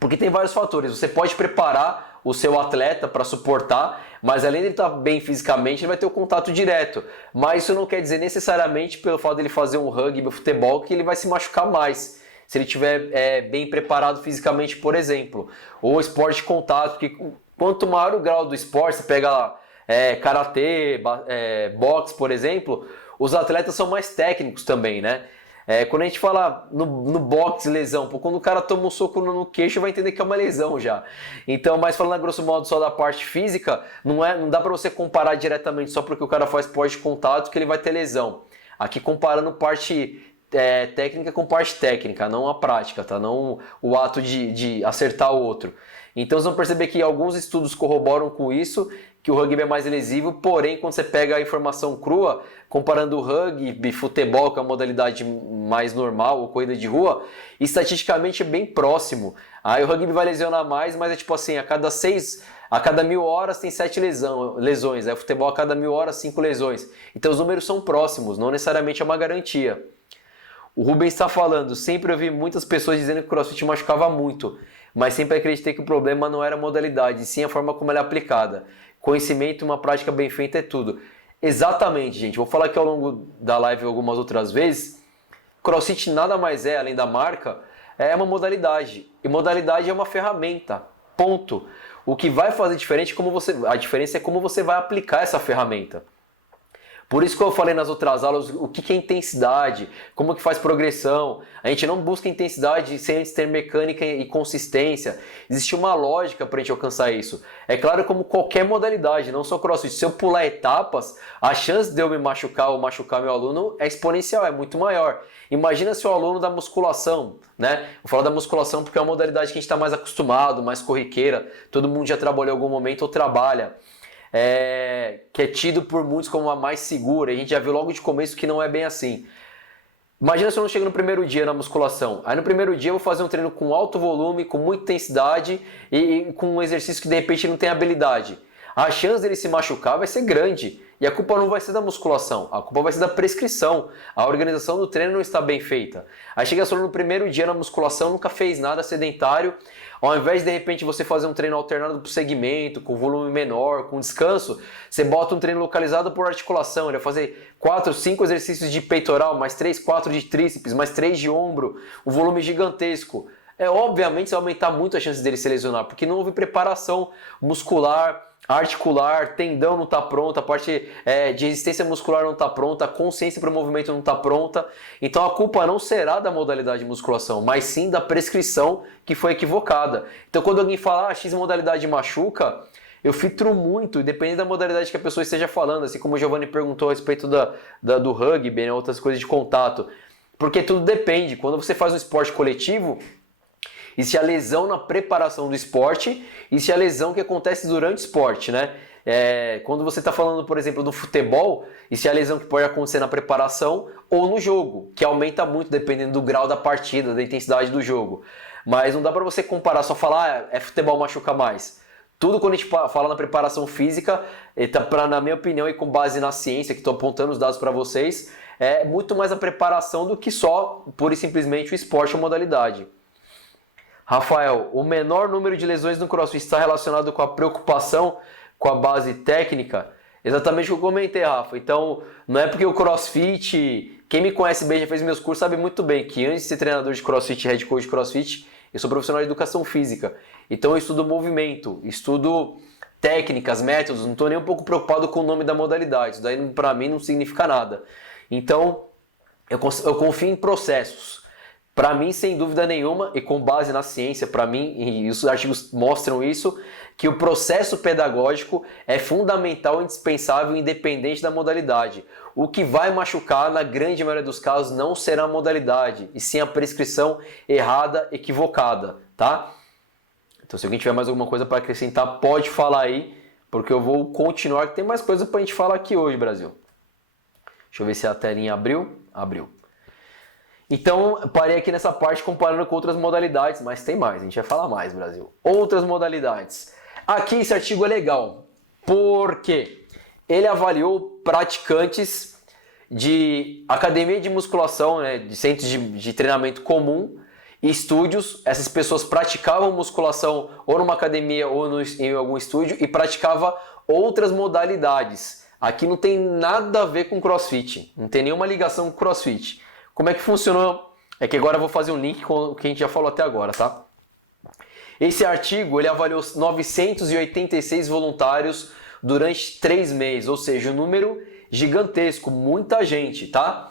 porque tem vários fatores. Você pode preparar o seu atleta para suportar, mas além de ele estar bem fisicamente, ele vai ter o contato direto. Mas isso não quer dizer necessariamente, pelo fato de ele fazer um rugby, um futebol, que ele vai se machucar mais. Se ele estiver bem preparado fisicamente, por exemplo. Ou esporte de contato, porque quanto maior o grau do esporte, você pega lá, karatê, boxe, por exemplo, os atletas são mais técnicos também, né? Quando a gente fala no boxe lesão, quando o cara toma um soco no queixo, vai entender que é uma lesão já. Então, mas falando a grosso modo só da parte física, não dá para você comparar diretamente só porque o cara faz esporte de contato que ele vai ter lesão. Aqui comparando parte técnica com parte técnica, não a prática, tá? Não o ato de acertar o outro. Então vocês vão perceber que alguns estudos corroboram com isso, que o rugby é mais lesivo, porém quando você pega a informação crua, comparando o rugby, futebol, que é a modalidade mais normal, ou corrida de rua, estatisticamente é bem próximo. Aí o rugby vai lesionar mais, mas é tipo assim, a cada 1.000 horas tem 7 lesões, o futebol a cada 1.000 horas 5 lesões. Então os números são próximos, não necessariamente é uma garantia. O Rubens está falando, sempre ouvi muitas pessoas dizendo que o CrossFit machucava muito, mas sempre acreditei que o problema não era a modalidade, sim a forma como ela é aplicada. Conhecimento e uma prática bem feita é tudo. Exatamente, gente. Vou falar aqui ao longo da live algumas outras vezes. CrossFit nada mais é, além da marca, é uma modalidade. E modalidade é uma ferramenta. Ponto. O que vai fazer diferente é a diferença é como você vai aplicar essa ferramenta. Por isso que eu falei nas outras aulas o que é intensidade, como que faz progressão. A gente não busca intensidade sem antes ter mecânica e consistência. Existe uma lógica para a gente alcançar isso. É claro, como qualquer modalidade, não só CrossFit. Se eu pular etapas, a chance de eu me machucar ou machucar meu aluno é exponencial, é muito maior. Imagina se o aluno da musculação, né? Vou falar da musculação porque é uma modalidade que a gente está mais acostumado, mais corriqueira. Todo mundo já trabalhou em algum momento ou trabalha. Que é tido por muitos como a mais segura. A gente já viu logo de começo que não é bem assim. Imagina se eu não chego no primeiro dia na musculação. Aí no primeiro dia eu vou fazer um treino com alto volume, com muita intensidade e com um exercício que de repente não tem habilidade. A chance dele se machucar vai ser grande. E a culpa não vai ser da musculação, a culpa vai ser da prescrição. A organização do treino não está bem feita. Aí chega só no primeiro dia na musculação, nunca fez nada sedentário. Ao invés de repente você fazer um treino alternado por segmento, com volume menor, com descanso, você bota um treino localizado por articulação. Ele vai fazer 4, 5 exercícios de peitoral, mais 3, 4 de tríceps, mais 3 de ombro, um volume gigantesco. Obviamente você vai aumentar muito a chance dele se lesionar, porque não houve preparação muscular, articular, tendão não está pronto, a parte de resistência muscular não está pronta, a consciência para o movimento não está pronta. Então a culpa não será da modalidade de musculação, mas sim da prescrição que foi equivocada. Então quando alguém fala, X modalidade machuca, eu filtro muito, depende da modalidade que a pessoa esteja falando, assim como o Giovanni perguntou a respeito do rugby, né, outras coisas de contato. Porque tudo depende. Quando você faz um esporte coletivo, existe a lesão na preparação do esporte, existe a lesão que acontece durante o esporte, né? Quando você está falando, por exemplo, do futebol, existe a lesão que pode acontecer na preparação ou no jogo, que aumenta muito dependendo do grau da partida, da intensidade do jogo. Mas não dá para você comparar, só falar, futebol machuca mais. Tudo quando a gente fala na preparação física, na minha opinião e com base na ciência, que estou apontando os dados para vocês, é muito mais a preparação do que só, pura e simplesmente, o esporte ou modalidade. Rafael, o menor número de lesões no CrossFit está relacionado com a preocupação com a base técnica? Exatamente o que eu comentei, Rafa. Então, não é porque o CrossFit... Quem me conhece bem, já fez meus cursos, sabe muito bem que antes de ser treinador de CrossFit, head coach de CrossFit, eu sou profissional de educação física. Então eu estudo movimento, estudo técnicas, métodos, não estou nem um pouco preocupado com o nome da modalidade. Isso daí para mim não significa nada. Então, eu confio em processos. Para mim, sem dúvida nenhuma, e com base na ciência, para mim, e os artigos mostram isso, que o processo pedagógico é fundamental, indispensável, independente da modalidade. O que vai machucar, na grande maioria dos casos, não será a modalidade, e sim a prescrição errada, equivocada, tá? Então, se alguém tiver mais alguma coisa para acrescentar, pode falar aí, porque eu vou continuar, que tem mais coisa para a gente falar aqui hoje, Brasil. Deixa eu ver se a telinha abriu. Abriu. Então, parei aqui nessa parte comparando com outras modalidades, mas tem mais, a gente vai falar mais, Brasil. Outras modalidades. Aqui esse artigo é legal, porque ele avaliou praticantes de academia de musculação, né, de centros de treinamento comum e estúdios. Essas pessoas praticavam musculação ou numa academia ou em algum estúdio e praticavam outras modalidades. Aqui não tem nada a ver com CrossFit, não tem nenhuma ligação com CrossFit. Como é que funcionou? É que agora eu vou fazer um link com o que a gente já falou até agora, tá? Esse artigo, ele avaliou 986 voluntários durante 3 meses, ou seja, um número gigantesco, muita gente, tá?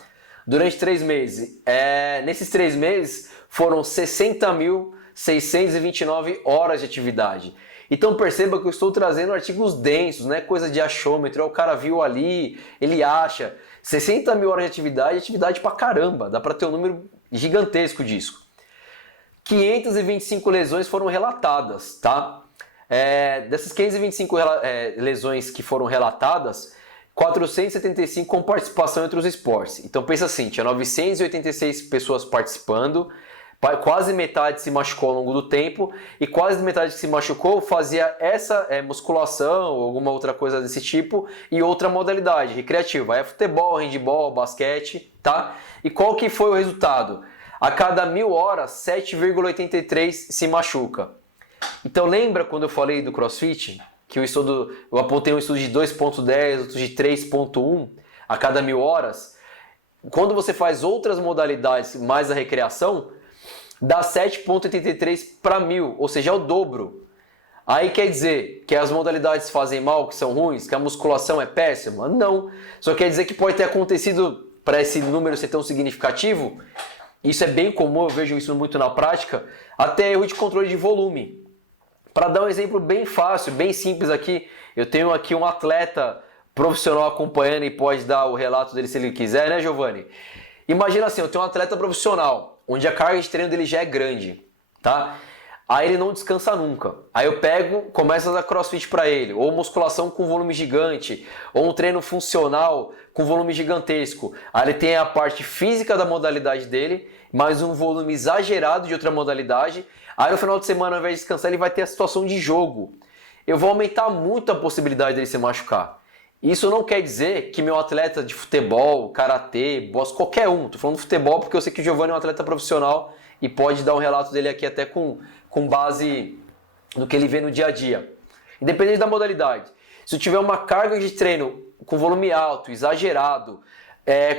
Durante 3 meses. Nesses 3 meses, foram 60.629 horas de atividade. Então perceba que eu estou trazendo artigos densos, não é coisa de achômetro, o cara viu ali, ele acha. 60 mil horas de atividade pra caramba, dá pra ter um número gigantesco disso. 525 lesões foram relatadas, tá? Dessas 525 lesões que foram relatadas, 475 com participação entre os esportes. Então pensa assim, tinha 986 pessoas participando, quase metade se machucou ao longo do tempo e quase metade que se machucou fazia essa musculação ou alguma outra coisa desse tipo e outra modalidade recreativa. É futebol, handebol, basquete, tá? E qual que foi o resultado? A cada 1000 horas, 7,83 se machuca. Então lembra quando eu falei do CrossFit? Que eu apontei um estudo de 2.10, outro de 3.1 a cada 1000 horas. Quando você faz outras modalidades mais a recreação, dá 7,83 para 1000, ou seja, é o dobro. Aí quer dizer que as modalidades fazem mal, que são ruins, que a musculação é péssima? Não. Só quer dizer que pode ter acontecido, para esse número ser tão significativo, isso é bem comum, eu vejo isso muito na prática, até erro de controle de volume. Para dar um exemplo bem fácil, bem simples aqui, eu tenho aqui um atleta profissional acompanhando e pode dar o relato dele se ele quiser, né, Giovanni? Imagina assim, eu tenho um atleta profissional, onde a carga de treino dele já é grande, tá? Aí ele não descansa nunca. Aí eu começo a dar CrossFit para ele, ou musculação com volume gigante, ou um treino funcional com volume gigantesco. Aí ele tem a parte física da modalidade dele, mais um volume exagerado de outra modalidade. Aí no final de semana, ao invés de descansar, ele vai ter a situação de jogo. Eu vou aumentar muito a possibilidade dele se machucar. Isso não quer dizer que meu atleta de futebol, karatê, boxe, qualquer um, tô falando de futebol porque eu sei que o Giovanni é um atleta profissional e pode dar um relato dele aqui até com base no que ele vê no dia a dia. Independente da modalidade. Se eu tiver uma carga de treino com volume alto, exagerado,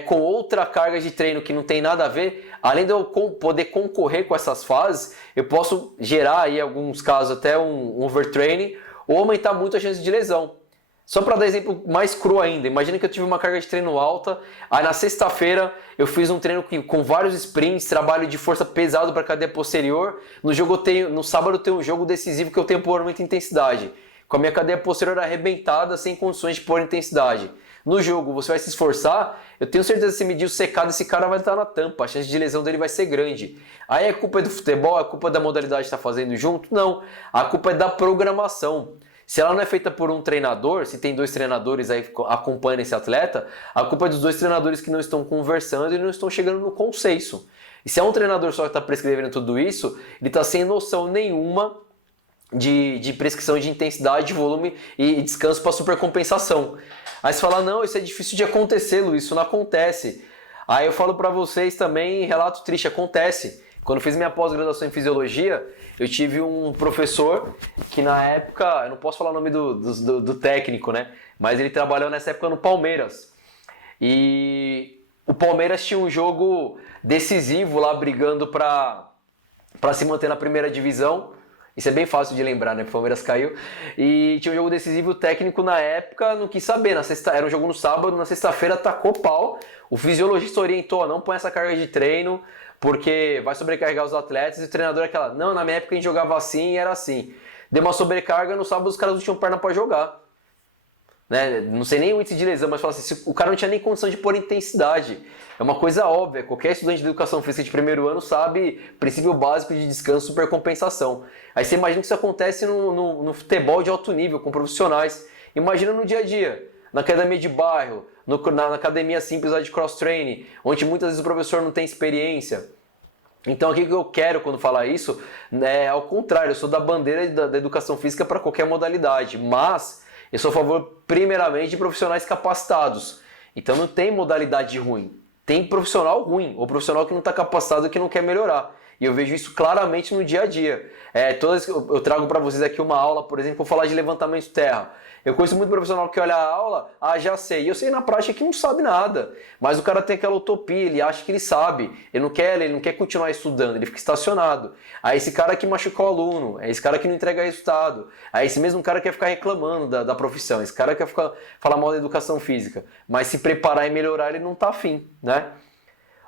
com outra carga de treino que não tem nada a ver, além de eu poder concorrer com essas fases, eu posso gerar aí, em alguns casos, até um overtraining ou aumentar muito a chance de lesão. Só para dar exemplo mais cru ainda, imagina que eu tive uma carga de treino alta, aí na sexta-feira eu fiz um treino com vários sprints, trabalho de força pesado para a cadeia posterior, no sábado eu tenho um jogo decisivo que eu tenho por muita intensidade, com a minha cadeia posterior arrebentada, sem condições de pôr intensidade. No jogo você vai se esforçar, eu tenho certeza que se medir o secado, esse cara vai estar na tampa, a chance de lesão dele vai ser grande. Aí a culpa é do futebol, a culpa é da modalidade que está fazendo junto? Não, a culpa é da programação. Se ela não é feita por um treinador, se tem 2 treinadores aí acompanhando esse atleta, a culpa é dos 2 treinadores que não estão conversando e não estão chegando no consenso. E se é um treinador só que está prescrevendo tudo isso, ele está sem noção nenhuma de prescrição de intensidade, de volume e descanso para supercompensação. Aí você fala, não, isso é difícil de acontecer, Luiz, isso não acontece. Aí eu falo para vocês também, relato triste, acontece. Quando eu fiz minha pós-graduação em fisiologia, eu tive um professor que na época, eu não posso falar o nome do técnico, né? Mas ele trabalhou nessa época no Palmeiras. E o Palmeiras tinha um jogo decisivo lá, brigando para se manter na primeira divisão. Isso é bem fácil de lembrar, né? O Palmeiras caiu. E tinha um jogo decisivo, o técnico na época não quis saber. Era um jogo no sábado, na sexta-feira tacou pau. O fisiologista orientou, não põe essa carga de treino, porque vai sobrecarregar os atletas. E o treinador não, na minha época a gente jogava assim e era assim. Deu uma sobrecarga, no sábado os caras não tinham perna para jogar. Né? Não sei nem o índice de lesão, mas fala assim, o cara não tinha nem condição de pôr intensidade. É uma coisa óbvia, qualquer estudante de educação física de primeiro ano sabe princípio básico de descanso e supercompensação. Aí você imagina que isso acontece no futebol de alto nível, com profissionais. Imagina no dia a dia, na academia de bairro, na academia simples lá de cross-training, onde muitas vezes o professor não tem experiência. Então o que eu quero quando falar isso é ao contrário, eu sou da bandeira da educação física para qualquer modalidade, mas eu sou a favor primeiramente de profissionais capacitados. Então não tem modalidade ruim, tem profissional ruim, ou profissional que não está capacitado e que não quer melhorar. E eu vejo isso claramente no dia a dia. Eu trago para vocês aqui uma aula, por exemplo, vou falar de levantamento de terra. Eu conheço muito profissional que olha a aula, já sei. E eu sei na prática que não sabe nada. Mas o cara tem aquela utopia, ele acha que ele sabe. Ele não quer continuar estudando, ele fica estacionado. Aí esse cara que machucou o aluno, é esse cara que não entrega resultado. Aí esse mesmo cara quer ficar reclamando da profissão, esse cara quer falar mal da educação física. Mas se preparar e melhorar, ele não tá afim, né?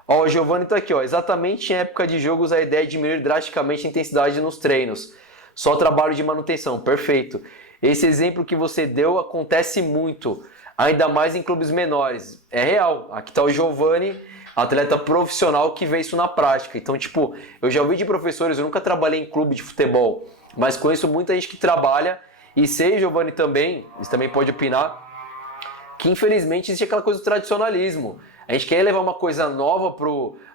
Ó, o Giovanni tá aqui, ó. Exatamente em época de jogos a ideia é diminuir drasticamente a intensidade nos treinos. só trabalho de manutenção. Perfeito. Esse exemplo que você deu acontece muito, ainda mais em clubes menores. É real. Aqui está o Giovanni, atleta profissional que vê isso na prática. Então, tipo, eu já ouvi de professores, eu nunca trabalhei em clube de futebol, mas conheço muita gente que trabalha, e sei, Giovanni, também, você também pode opinar, que infelizmente existe aquela coisa do tradicionalismo. A gente quer levar uma coisa nova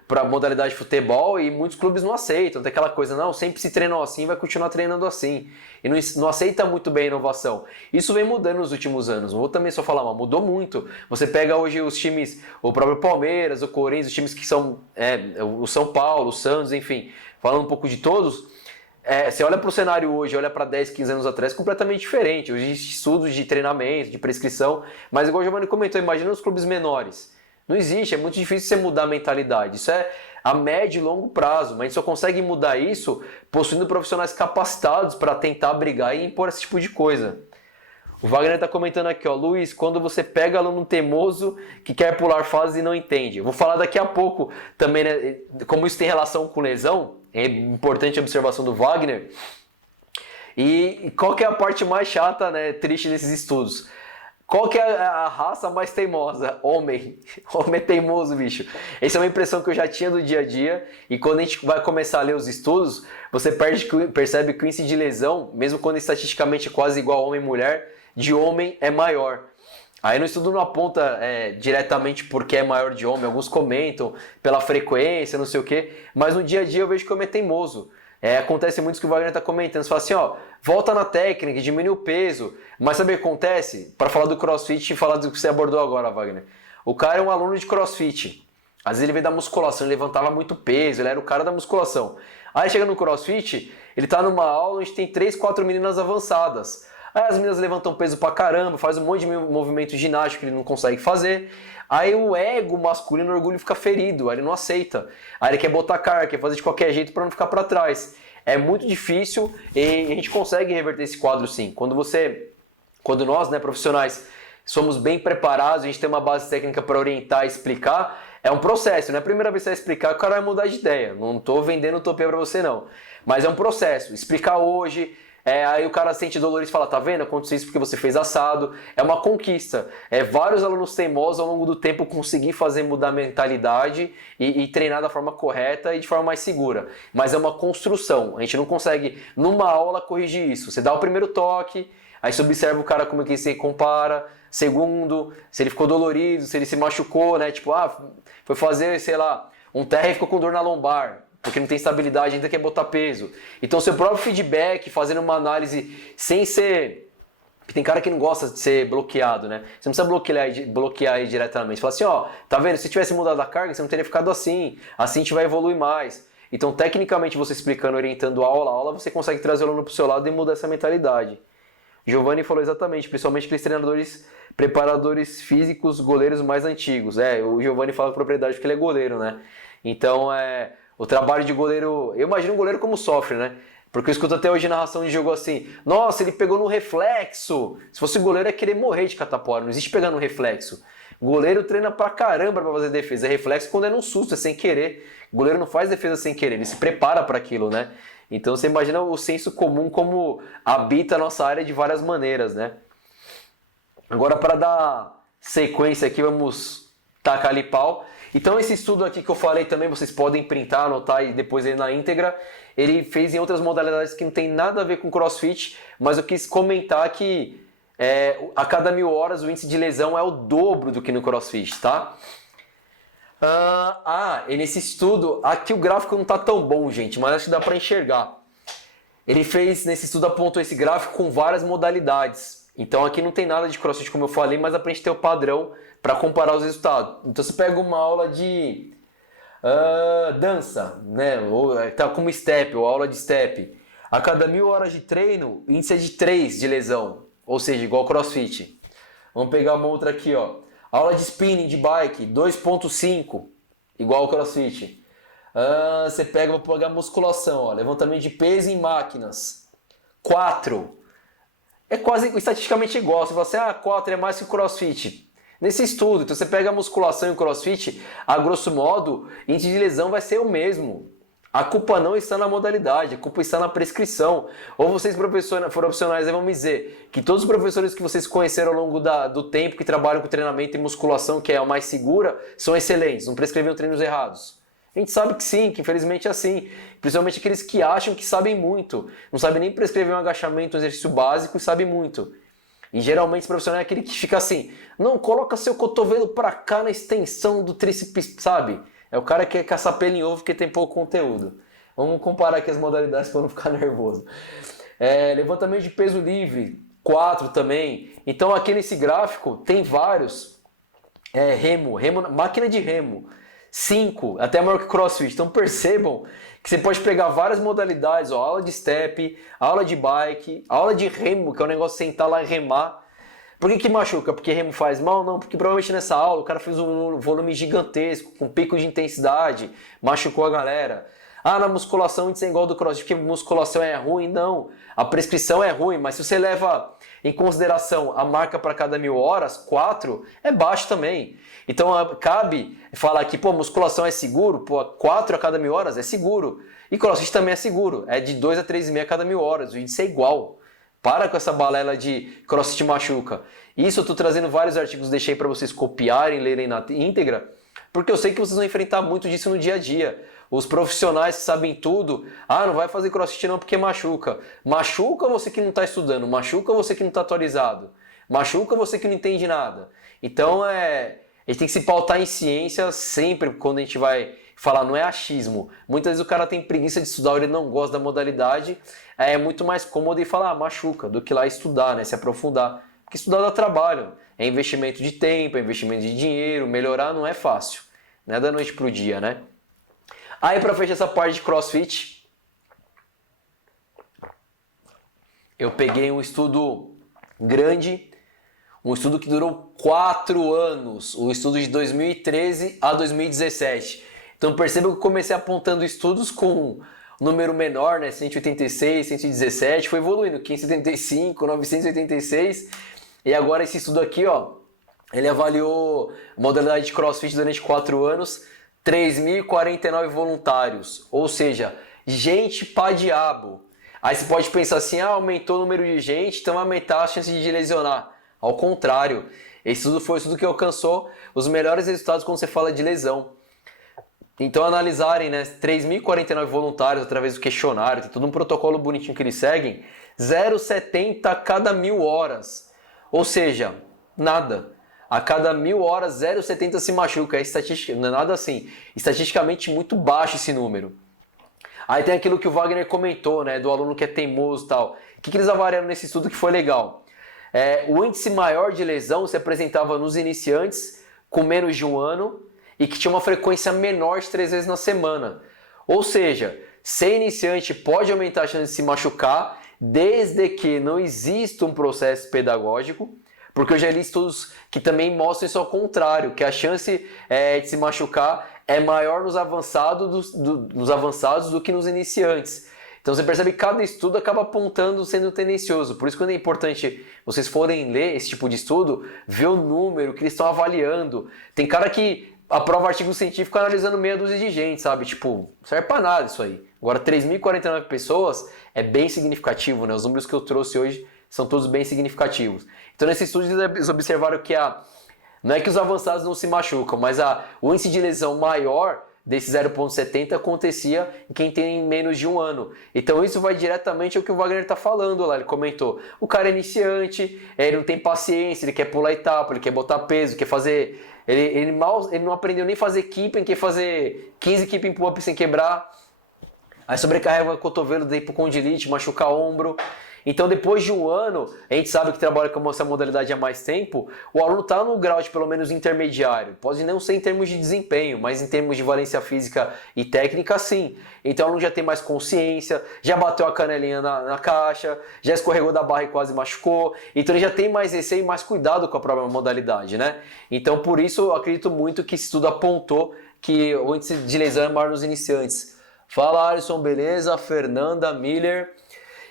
para a modalidade de futebol e muitos clubes não aceitam. Tem aquela coisa, não, sempre se treinou assim, vai continuar treinando assim. E não aceita muito bem a inovação. Isso vem mudando nos últimos anos. Não vou também só falar, mas mudou muito. Você pega hoje os times, o próprio Palmeiras, o Corinthians, os times que são o São Paulo, o Santos, enfim, falando um pouco de todos. Você olha para o cenário hoje, olha para 10, 15 anos atrás, completamente diferente. Hoje existe estudos de treinamento, de prescrição, mas igual o Giovanni comentou, imagina os clubes menores. Não existe, é muito difícil você mudar a mentalidade. Isso é a médio e longo prazo, mas a gente só consegue mudar isso possuindo profissionais capacitados para tentar brigar e impor esse tipo de coisa. O Wagner está comentando aqui, ó, Luiz, quando você pega aluno teimoso que quer pular fases e não entende. Eu vou falar daqui a pouco também, né, como isso tem relação com lesão, é importante a observação do Wagner. E qual que é a parte mais chata, né, triste desses estudos? Qual que é a raça mais teimosa? Homem. Homem é teimoso, bicho. Essa é uma impressão que eu já tinha do dia a dia. E quando a gente vai começar a ler os estudos, você percebe que o índice de lesão, mesmo quando estatisticamente é quase igual homem e mulher, de homem é maior. Aí no estudo não aponta diretamente porque é maior de homem. Alguns comentam pela frequência, não sei o quê. Mas no dia a dia eu vejo que o homem é teimoso. Acontece muito isso que o Wagner está comentando. Você fala assim, ó, volta na técnica, diminui o peso. Mas sabe o que acontece? Para falar do CrossFit e falar do que você abordou agora, Wagner. O cara é um aluno de CrossFit. Às vezes ele veio da musculação, ele levantava muito peso, ele era o cara da musculação. Aí chega no CrossFit, ele tá numa aula onde tem 3, 4 meninas avançadas. Aí as meninas levantam peso pra caramba, faz um monte de movimento ginástico que ele não consegue fazer. Aí o ego masculino, o orgulho fica ferido, aí ele não aceita. Aí ele quer botar carga, quer fazer de qualquer jeito para não ficar para trás. É muito difícil e a gente consegue reverter esse quadro sim. Quando nós, né, profissionais, somos bem preparados, a gente tem uma base técnica para orientar e explicar, é um processo. Não é a primeira vez que você vai explicar, o cara vai mudar de ideia. Não estou vendendo utopia para você não. Mas é um processo. Explicar hoje... aí o cara sente dolorido e fala, tá vendo? Aconteceu isso porque você fez assado. É uma conquista. Vários alunos teimosos ao longo do tempo conseguir fazer mudar a mentalidade e treinar da forma correta e de forma mais segura. Mas é uma construção. A gente não consegue, numa aula, corrigir isso. Você dá o primeiro toque, aí você observa o cara como é que se compara. Segundo, se ele ficou dolorido, se ele se machucou, né? Tipo, foi fazer, sei lá, um terra e ficou com dor na lombar. Porque não tem estabilidade, ainda quer botar peso. Então, seu próprio feedback, fazendo uma análise sem ser... Porque tem cara que não gosta de ser bloqueado, né? Você não precisa bloquear aí diretamente. Fala assim, ó, tá vendo? Se tivesse mudado a carga, você não teria ficado assim. Assim a gente vai evoluir mais. Então, tecnicamente, você explicando, orientando a aula, você consegue trazer o aluno pro seu lado e mudar essa mentalidade. Giovanni falou exatamente, principalmente aqueles treinadores, preparadores físicos, goleiros mais antigos. O Giovanni fala com propriedade porque ele é goleiro, né? Então, o trabalho de goleiro... Eu imagino um goleiro como sofre, né? Porque eu escuto até hoje narração de jogo assim, nossa, ele pegou no reflexo. Se fosse goleiro, é querer morrer de catapora. Não existe pegar no reflexo. Goleiro treina pra caramba pra fazer defesa. É reflexo quando é num susto, é sem querer. O goleiro não faz defesa sem querer, ele se prepara para aquilo, né? Então você imagina o senso comum como habita a nossa área de várias maneiras, né? Agora, para dar sequência aqui, vamos tacar ali pau. Então esse estudo aqui que eu falei também, vocês podem printar, anotar e depois ler na íntegra. Ele fez em outras modalidades que não tem nada a ver com CrossFit, mas eu quis comentar que a cada 1000 horas o índice de lesão é o dobro do que no CrossFit, tá? E nesse estudo, aqui o gráfico não tá tão bom, gente, mas acho que dá para enxergar. Ele fez, nesse estudo, apontou esse gráfico com várias modalidades. Então aqui não tem nada de CrossFit como eu falei, mas dá pra gente ter o padrão para comparar os resultados. Então você pega uma aula de dança, né? Ou tá como step, ou aula de step. A cada 1000 horas de treino, índice é de 3 de lesão, ou seja, igual CrossFit. Vamos pegar uma outra aqui, ó. Aula de spinning de bike, 2.5, igual ao CrossFit. Você vou pegar musculação, ó, levantamento de peso em máquinas, 4. É quase estatisticamente igual. Você fala assim, 4 é mais que o CrossFit. Nesse estudo, então você pega a musculação e o CrossFit, a grosso modo, índice de lesão vai ser o mesmo. A culpa não está na modalidade, a culpa está na prescrição. Ou vocês, profissionais, vão me dizer que todos os professores que vocês conheceram ao longo do tempo que trabalham com treinamento e musculação, que é a mais segura, são excelentes, não prescreveram treinos errados. A gente sabe que sim, que infelizmente é assim. Principalmente aqueles que acham que sabem muito. Não sabem nem prescrever um agachamento, um exercício básico e sabem muito. E geralmente esse profissional é aquele que fica assim, não, coloca seu cotovelo pra cá na extensão do tríceps, sabe? É o cara que quer caçar pelo em ovo porque tem pouco conteúdo. Vamos comparar aqui as modalidades para não ficar nervoso. Levantamento de peso livre, 4 também. Então aqui nesse gráfico tem vários. Remo, máquina de remo, 5, até maior que CrossFit. Então percebam que você pode pegar várias modalidades, ó, aula de step, aula de bike, aula de remo, que é um negócio de sentar lá e remar. Por que machuca? Porque remo faz mal? Não, porque provavelmente nessa aula o cara fez um volume gigantesco, com pico de intensidade, machucou a galera. Ah, na musculação o índice é igual ao do CrossFit, porque musculação é ruim? Não, a prescrição é ruim, mas se você leva em consideração a marca para cada 1000 horas, 4, é baixo também. Então cabe falar que, musculação é seguro, 4 a cada 1000 horas é seguro. E CrossFit também é seguro, é de 2 a 3,5 a cada 1000 horas, o índice é igual. Para com essa balela de CrossFit machuca. Isso eu estou trazendo vários artigos, deixei para vocês copiarem, lerem na íntegra, porque eu sei que vocês vão enfrentar muito disso no dia a dia. Os profissionais que sabem tudo, não vai fazer CrossFit não porque machuca. Machuca você que não está estudando, machuca você que não está atualizado, machuca você que não entende nada. Então a gente tem que se pautar em ciência sempre quando a gente vai falar, não é achismo. Muitas vezes o cara tem preguiça de estudar, ele não gosta da modalidade, é muito mais cômodo ir falar machuca do que lá estudar, né, se aprofundar. Porque estudar dá trabalho, é investimento de tempo, é investimento de dinheiro, melhorar não é fácil, não é da noite pro dia, né? Aí para fechar essa parte de CrossFit, eu peguei um estudo grande, um estudo que durou 4 anos, o estudo de 2013 a 2017. Então perceba que eu comecei apontando estudos com um número menor, né? 186, 117, foi evoluindo, 575, 986, e agora esse estudo aqui, ó, ele avaliou a modalidade de CrossFit durante 4 anos, 3.049 voluntários, ou seja, gente pra diabo. Aí você pode pensar assim, aumentou o número de gente, então vai aumentar a chance de lesionar. Ao contrário, esse estudo foi o estudo que alcançou os melhores resultados quando você fala de lesão. Então analisarem, né, 3.049 voluntários através do questionário, tem todo um protocolo bonitinho que eles seguem, 0,70 a cada 1000 horas. Ou seja, nada. A cada 1000 horas, 0,70 se machuca. Não é nada assim. Estatisticamente muito baixo esse número. Aí tem aquilo que o Wagner comentou, né, do aluno que é teimoso e tal. O que eles avaliaram nesse estudo que foi legal? O índice maior de lesão se apresentava nos iniciantes com menos de 1 ano e que tinha uma frequência menor de 3 vezes na semana. Ou seja, ser iniciante pode aumentar a chance de se machucar desde que não exista um processo pedagógico, porque eu já li estudos que também mostram isso ao contrário, que a chance de se machucar é maior nos avançados do que nos iniciantes. Então você percebe que cada estudo acaba apontando sendo tendencioso. Por isso que é importante vocês forem ler esse tipo de estudo, ver o número que eles estão avaliando. Tem cara que aprova artigo científico analisando meia dúzia de gente, sabe? Tipo, não serve pra nada isso aí. Agora, 3.049 pessoas é bem significativo, né? Os números que eu trouxe hoje são todos bem significativos. Então nesse estudo eles observaram que não é que os avançados não se machucam, mas o índice de lesão maior desse 0,70 acontecia em quem tem menos de 1 ano. Então isso vai diretamente ao que o Wagner está falando lá. Ele comentou, o cara é iniciante, ele não tem paciência, ele quer pular etapa, ele quer botar peso, quer fazer... Ele não aprendeu nem fazer keeping, quer fazer 15 keeping pull-up sem quebrar. Aí sobrecarrega o cotovelo, daí pro condilite, machuca ombro. Então depois de 1 ano, a gente sabe que trabalha com essa modalidade há mais tempo, o aluno está no grau de pelo menos intermediário. Pode não ser em termos de desempenho, mas em termos de valência física e técnica, sim. Então o aluno já tem mais consciência, já bateu a canelinha na caixa, já escorregou da barra e quase machucou. Então ele já tem mais receio e mais cuidado com a própria modalidade, né? Então por isso eu acredito muito que esse estudo apontou que o índice de lesão é maior nos iniciantes. Fala, Alisson, beleza? Fernanda, Miller...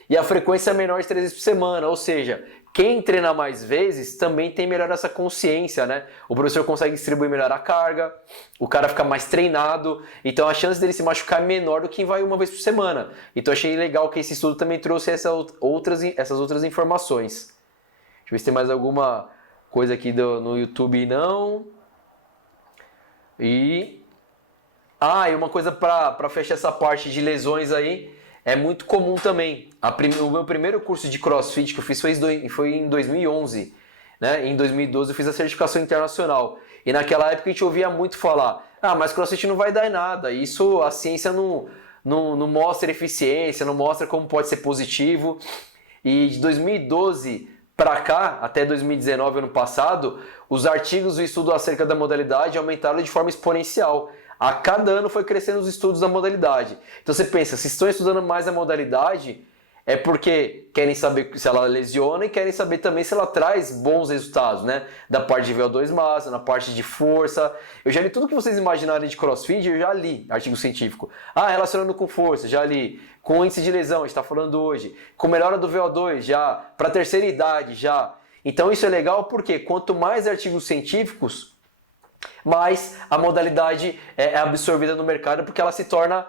E a frequência é menor de 3 vezes por semana, ou seja, quem treina mais vezes também tem melhor essa consciência, né? O professor consegue distribuir melhor a carga, o cara fica mais treinado, então a chance dele se machucar é menor do que quem vai uma vez por semana. Então achei legal que esse estudo também trouxe essas outras informações. Deixa eu ver se tem mais alguma coisa aqui no YouTube, não. E uma coisa para fechar essa parte de lesões aí, é muito comum também. O meu primeiro curso de CrossFit que eu fiz foi em 2011. Né? Em 2012 eu fiz a certificação internacional. E naquela época a gente ouvia muito falar, mas CrossFit não vai dar em nada. Isso a ciência não mostra eficiência, não mostra como pode ser positivo. E de 2012 para cá, até 2019, ano passado, os artigos e o estudo acerca da modalidade aumentaram de forma exponencial. A cada ano foi crescendo os estudos da modalidade. Então você pensa, se estão estudando mais a modalidade, é porque querem saber se ela lesiona e querem saber também se ela traz bons resultados, né? Da parte de VO2 massa, na parte de força. Eu já li tudo que vocês imaginarem de CrossFit, eu já li artigo científico. Relacionando com força, já li. Com índice de lesão, a gente está falando hoje. Com melhora do VO2, já. Para terceira idade, já. Então isso é legal porque quanto mais artigos científicos, mais a modalidade é absorvida no mercado porque ela se torna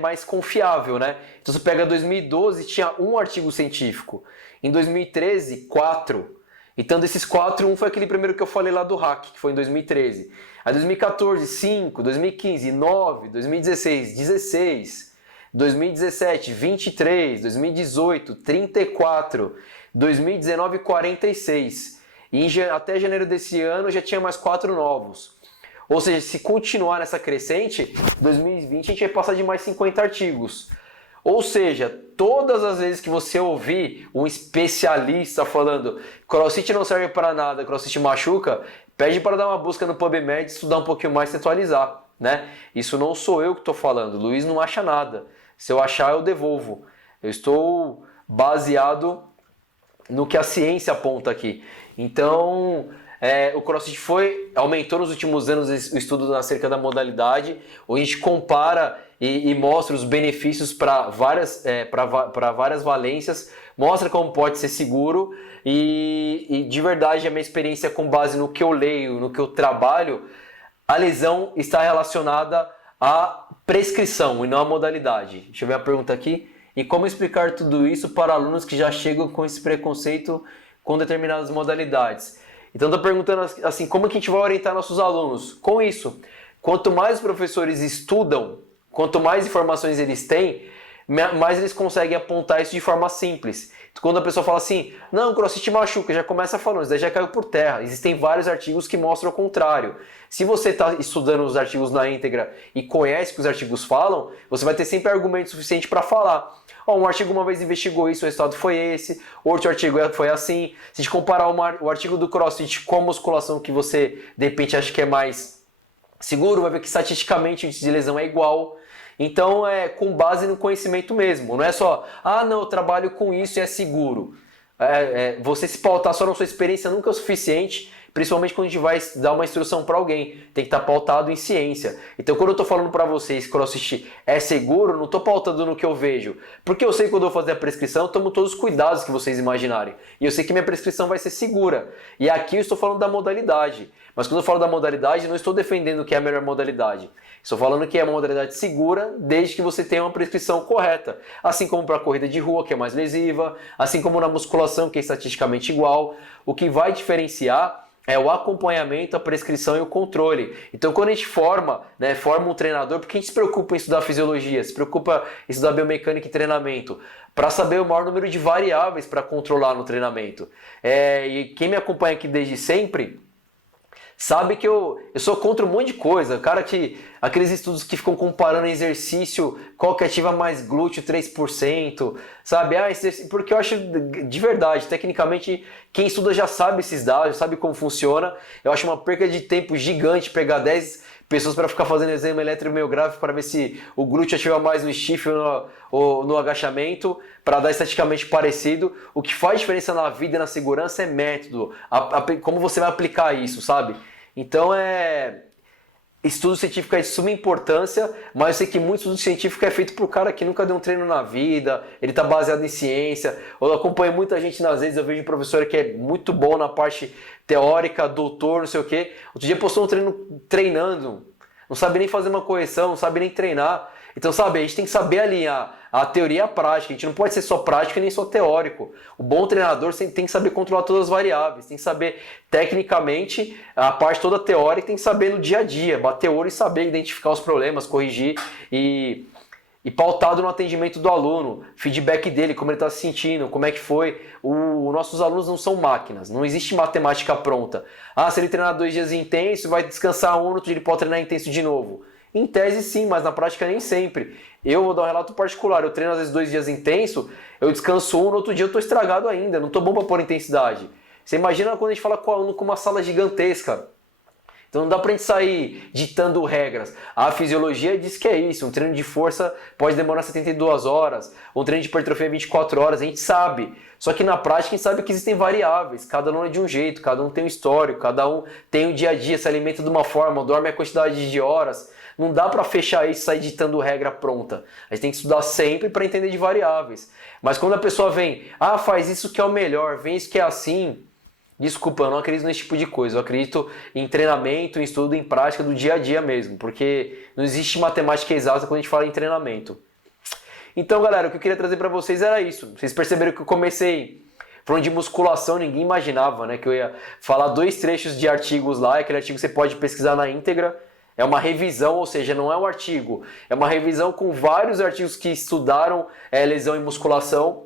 mais confiável, né? Então você pega 2012, tinha um artigo científico. Em 2013, 4. Então desses 4, um foi aquele primeiro que eu falei lá do hack, que foi em 2013. Aí 2014, 5. 2015, 9. 2016, 16. 2017, 23. 2018, 34. 2019, 46. E até janeiro desse ano já tinha mais 4 novos. Ou seja, se continuar nessa crescente, 2020 a gente vai passar de mais 50 artigos. Ou seja, todas as vezes que você ouvir um especialista falando CrossFit não serve para nada, CrossFit machuca, pede para dar uma busca no PubMed, estudar um pouquinho mais e se atualizar. Né? Isso não sou eu que estou falando, o Luiz não acha nada. Se eu achar, eu devolvo. Eu estou baseado no que a ciência aponta aqui. Então, o CrossFit aumentou nos últimos anos o estudo acerca da modalidade, onde a gente compara e mostra os benefícios para várias valências, mostra como pode ser seguro e de verdade a minha experiência com base no que eu leio, no que eu trabalho, a lesão está relacionada à prescrição e não à modalidade. Deixa eu ver a pergunta aqui. E como explicar tudo isso para alunos que já chegam com esse preconceito com determinadas modalidades? Então estou perguntando assim, como que a gente vai orientar nossos alunos? Com isso, quanto mais os professores estudam, quanto mais informações eles têm, mais eles conseguem apontar isso de forma simples. Então, quando a pessoa fala assim, não, CrossFit machuca, já começa falando, isso daí já caiu por terra. Existem vários artigos que mostram o contrário. Se você está estudando os artigos na íntegra e conhece o que os artigos falam, você vai ter sempre argumento suficiente para falar. Um artigo uma vez investigou isso, o resultado foi esse, outro artigo foi assim. Se a gente comparar o artigo do CrossFit com a musculação que você, de repente, acha que é mais seguro, vai ver que estatisticamente o índice de lesão é igual. Então é com base no conhecimento mesmo, não é só, não, eu trabalho com isso e é seguro. Você se pautar só na sua experiência nunca é o suficiente, principalmente quando a gente vai dar uma instrução para alguém. Tem que estar pautado em ciência. Então quando eu estou falando para vocês que CrossFit é seguro, não estou pautando no que eu vejo. Porque eu sei que quando eu vou fazer a prescrição, eu tomo todos os cuidados que vocês imaginarem. E eu sei que minha prescrição vai ser segura. E aqui eu estou falando da modalidade. Mas quando eu falo da modalidade, não estou defendendo que é a melhor modalidade. Estou falando que é uma modalidade segura, desde que você tenha uma prescrição correta. Assim como para a corrida de rua, que é mais lesiva, assim como na musculação, que é estatisticamente igual. O que vai diferenciar é o acompanhamento, a prescrição e o controle. Então quando a gente forma um treinador, porque a gente se preocupa em estudar fisiologia, se preocupa em estudar biomecânica e treinamento, para saber o maior número de variáveis para controlar no treinamento. E quem me acompanha aqui desde sempre sabe que eu sou contra um monte de coisa. Aqueles estudos que ficam comparando exercício, qual que ativa mais glúteo 3%, sabe? Porque eu acho, de verdade, tecnicamente, quem estuda já sabe esses dados, sabe como funciona. Eu acho uma perca de tempo gigante pegar 10 pessoas para ficar fazendo exame eletromiográfico para ver se o glúteo ativa mais no stiff ou no agachamento, para dar estatisticamente parecido. O que faz diferença na vida e na segurança é método, como você vai aplicar isso, sabe? Então estudo científico é de suma importância, mas eu sei que muito estudo científico é feito por cara que nunca deu um treino na vida, ele está baseado em ciência. Eu acompanho muita gente nas redes, eu vejo um professor que é muito bom na parte teórica, doutor, não sei o quê. Outro dia postou um treino treinando, não sabe nem fazer uma correção, não sabe nem treinar. Então, sabe, a gente tem que saber alinhar a teoria e a prática. A gente não pode ser só prático e nem só teórico. O bom treinador tem que saber controlar todas as variáveis, tem que saber tecnicamente a parte toda teórica, tem que saber no dia a dia, bater o olho e saber identificar os problemas, corrigir e pautado no atendimento do aluno, feedback dele, como ele está se sentindo, como é que foi. Nossos alunos não são máquinas, não existe matemática pronta. Se ele treinar 2 dias intenso, vai descansar um, no outro dia ele pode treinar intenso de novo. Em tese sim, mas na prática nem sempre. Eu vou dar um relato particular, eu treino às vezes 2 dias intenso, eu descanso um, no outro dia eu estou estragado ainda, não estou bom para pôr intensidade. Você imagina quando a gente fala com o aluno com uma sala gigantesca. Então não dá pra gente sair ditando regras. A fisiologia diz que é isso, um treino de força pode demorar 72 horas, um treino de hipertrofia 24 horas, a gente sabe. Só que na prática a gente sabe que existem variáveis, cada um é de um jeito, cada um tem um histórico, cada um tem o dia a dia, se alimenta de uma forma, dorme a quantidade de horas. Não dá pra fechar isso e sair ditando regra pronta. A gente tem que estudar sempre para entender de variáveis. Mas quando a pessoa vem, faz isso que é o melhor, vem isso que é assim... Desculpa, eu não acredito nesse tipo de coisa. Eu acredito em treinamento, em estudo, em prática do dia a dia mesmo. Porque não existe matemática exata quando a gente fala em treinamento. Então, galera, o que eu queria trazer para vocês era isso. Vocês perceberam que eu comecei falando de musculação, ninguém imaginava, né? Que eu ia falar 2 trechos de artigos lá. Aquele artigo você pode pesquisar na íntegra. É uma revisão, ou seja, não é um artigo. É uma revisão com vários artigos que estudaram lesão em musculação.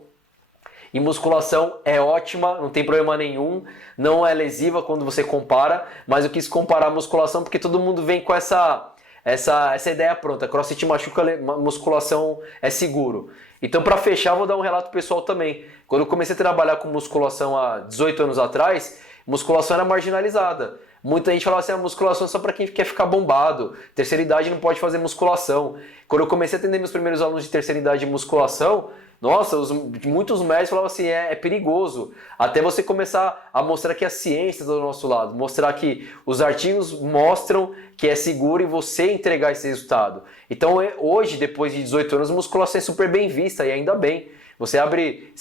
E musculação é ótima, não tem problema nenhum, não é lesiva quando você compara, mas eu quis comparar a musculação porque todo mundo vem com essa ideia pronta. CrossFit machuca, musculação é seguro. Então, para fechar, vou dar um relato pessoal também. Quando eu comecei a trabalhar com musculação há 18 anos atrás, musculação era marginalizada. Muita gente falava assim, a musculação é só para quem quer ficar bombado, terceira idade não pode fazer musculação. Quando eu comecei a atender meus primeiros alunos de terceira idade de musculação, nossa, muitos médicos falavam assim, é perigoso. Até você começar a mostrar que a ciência está do nosso lado, mostrar que os artigos mostram que é seguro e você entregar esse resultado. Então hoje, depois de 18 anos, a musculação é super bem vista e ainda bem. Você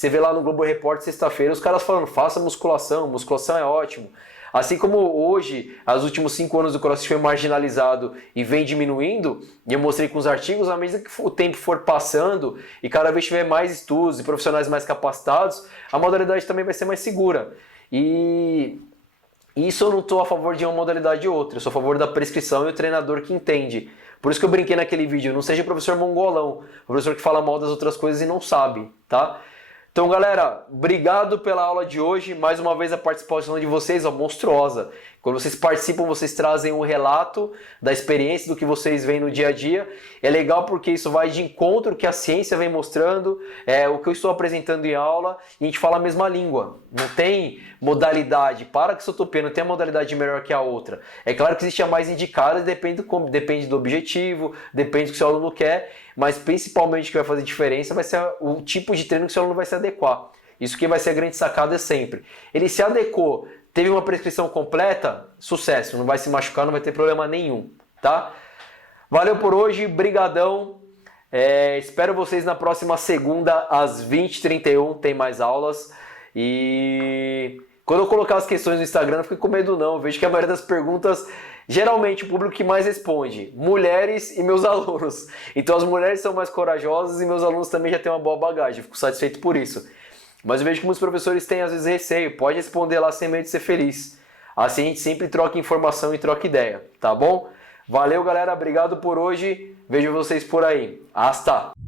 vê lá no Globo Repórter sexta-feira os caras falando, faça musculação, musculação é ótimo. Assim como hoje, os últimos 5 anos do CrossFit foi marginalizado e vem diminuindo, e eu mostrei com os artigos, à medida que o tempo for passando e cada vez tiver mais estudos e profissionais mais capacitados, a modalidade também vai ser mais segura. E isso eu não estou a favor de uma modalidade ou outra, eu sou a favor da prescrição e o treinador que entende. Por isso que eu brinquei naquele vídeo, não seja professor mongolão, professor que fala mal das outras coisas e não sabe, tá? Então, galera, obrigado pela aula de hoje. Mais uma vez a participação de vocês, monstruosa. Quando vocês participam, vocês trazem um relato da experiência, do que vocês veem no dia a dia. É legal porque isso vai de encontro ao que a ciência vem mostrando, o que eu estou apresentando em aula, e a gente fala a mesma língua. Não tem modalidade, para com essa utopia, não tem a modalidade melhor que a outra. É claro que existe a mais indicada, depende do objetivo, depende do que o seu aluno quer, mas principalmente o que vai fazer diferença vai ser o tipo de treino que o seu aluno vai se adequar. Isso que vai ser a grande sacada sempre. Ele se adequou, teve uma prescrição completa, sucesso, não vai se machucar, não vai ter problema nenhum, tá? Valeu por hoje, brigadão. Espero vocês na próxima segunda às 20h31, tem mais aulas. E quando eu colocar as questões no Instagram, não fique com medo não, eu vejo que a maioria das perguntas, geralmente o público que mais responde, mulheres e meus alunos. Então as mulheres são mais corajosas e meus alunos também já têm uma boa bagagem, fico satisfeito por isso. Mas eu vejo que muitos professores têm às vezes receio, pode responder lá sem medo de ser feliz. Assim a gente sempre troca informação e troca ideia, tá bom? Valeu galera, obrigado por hoje, vejo vocês por aí. Hasta!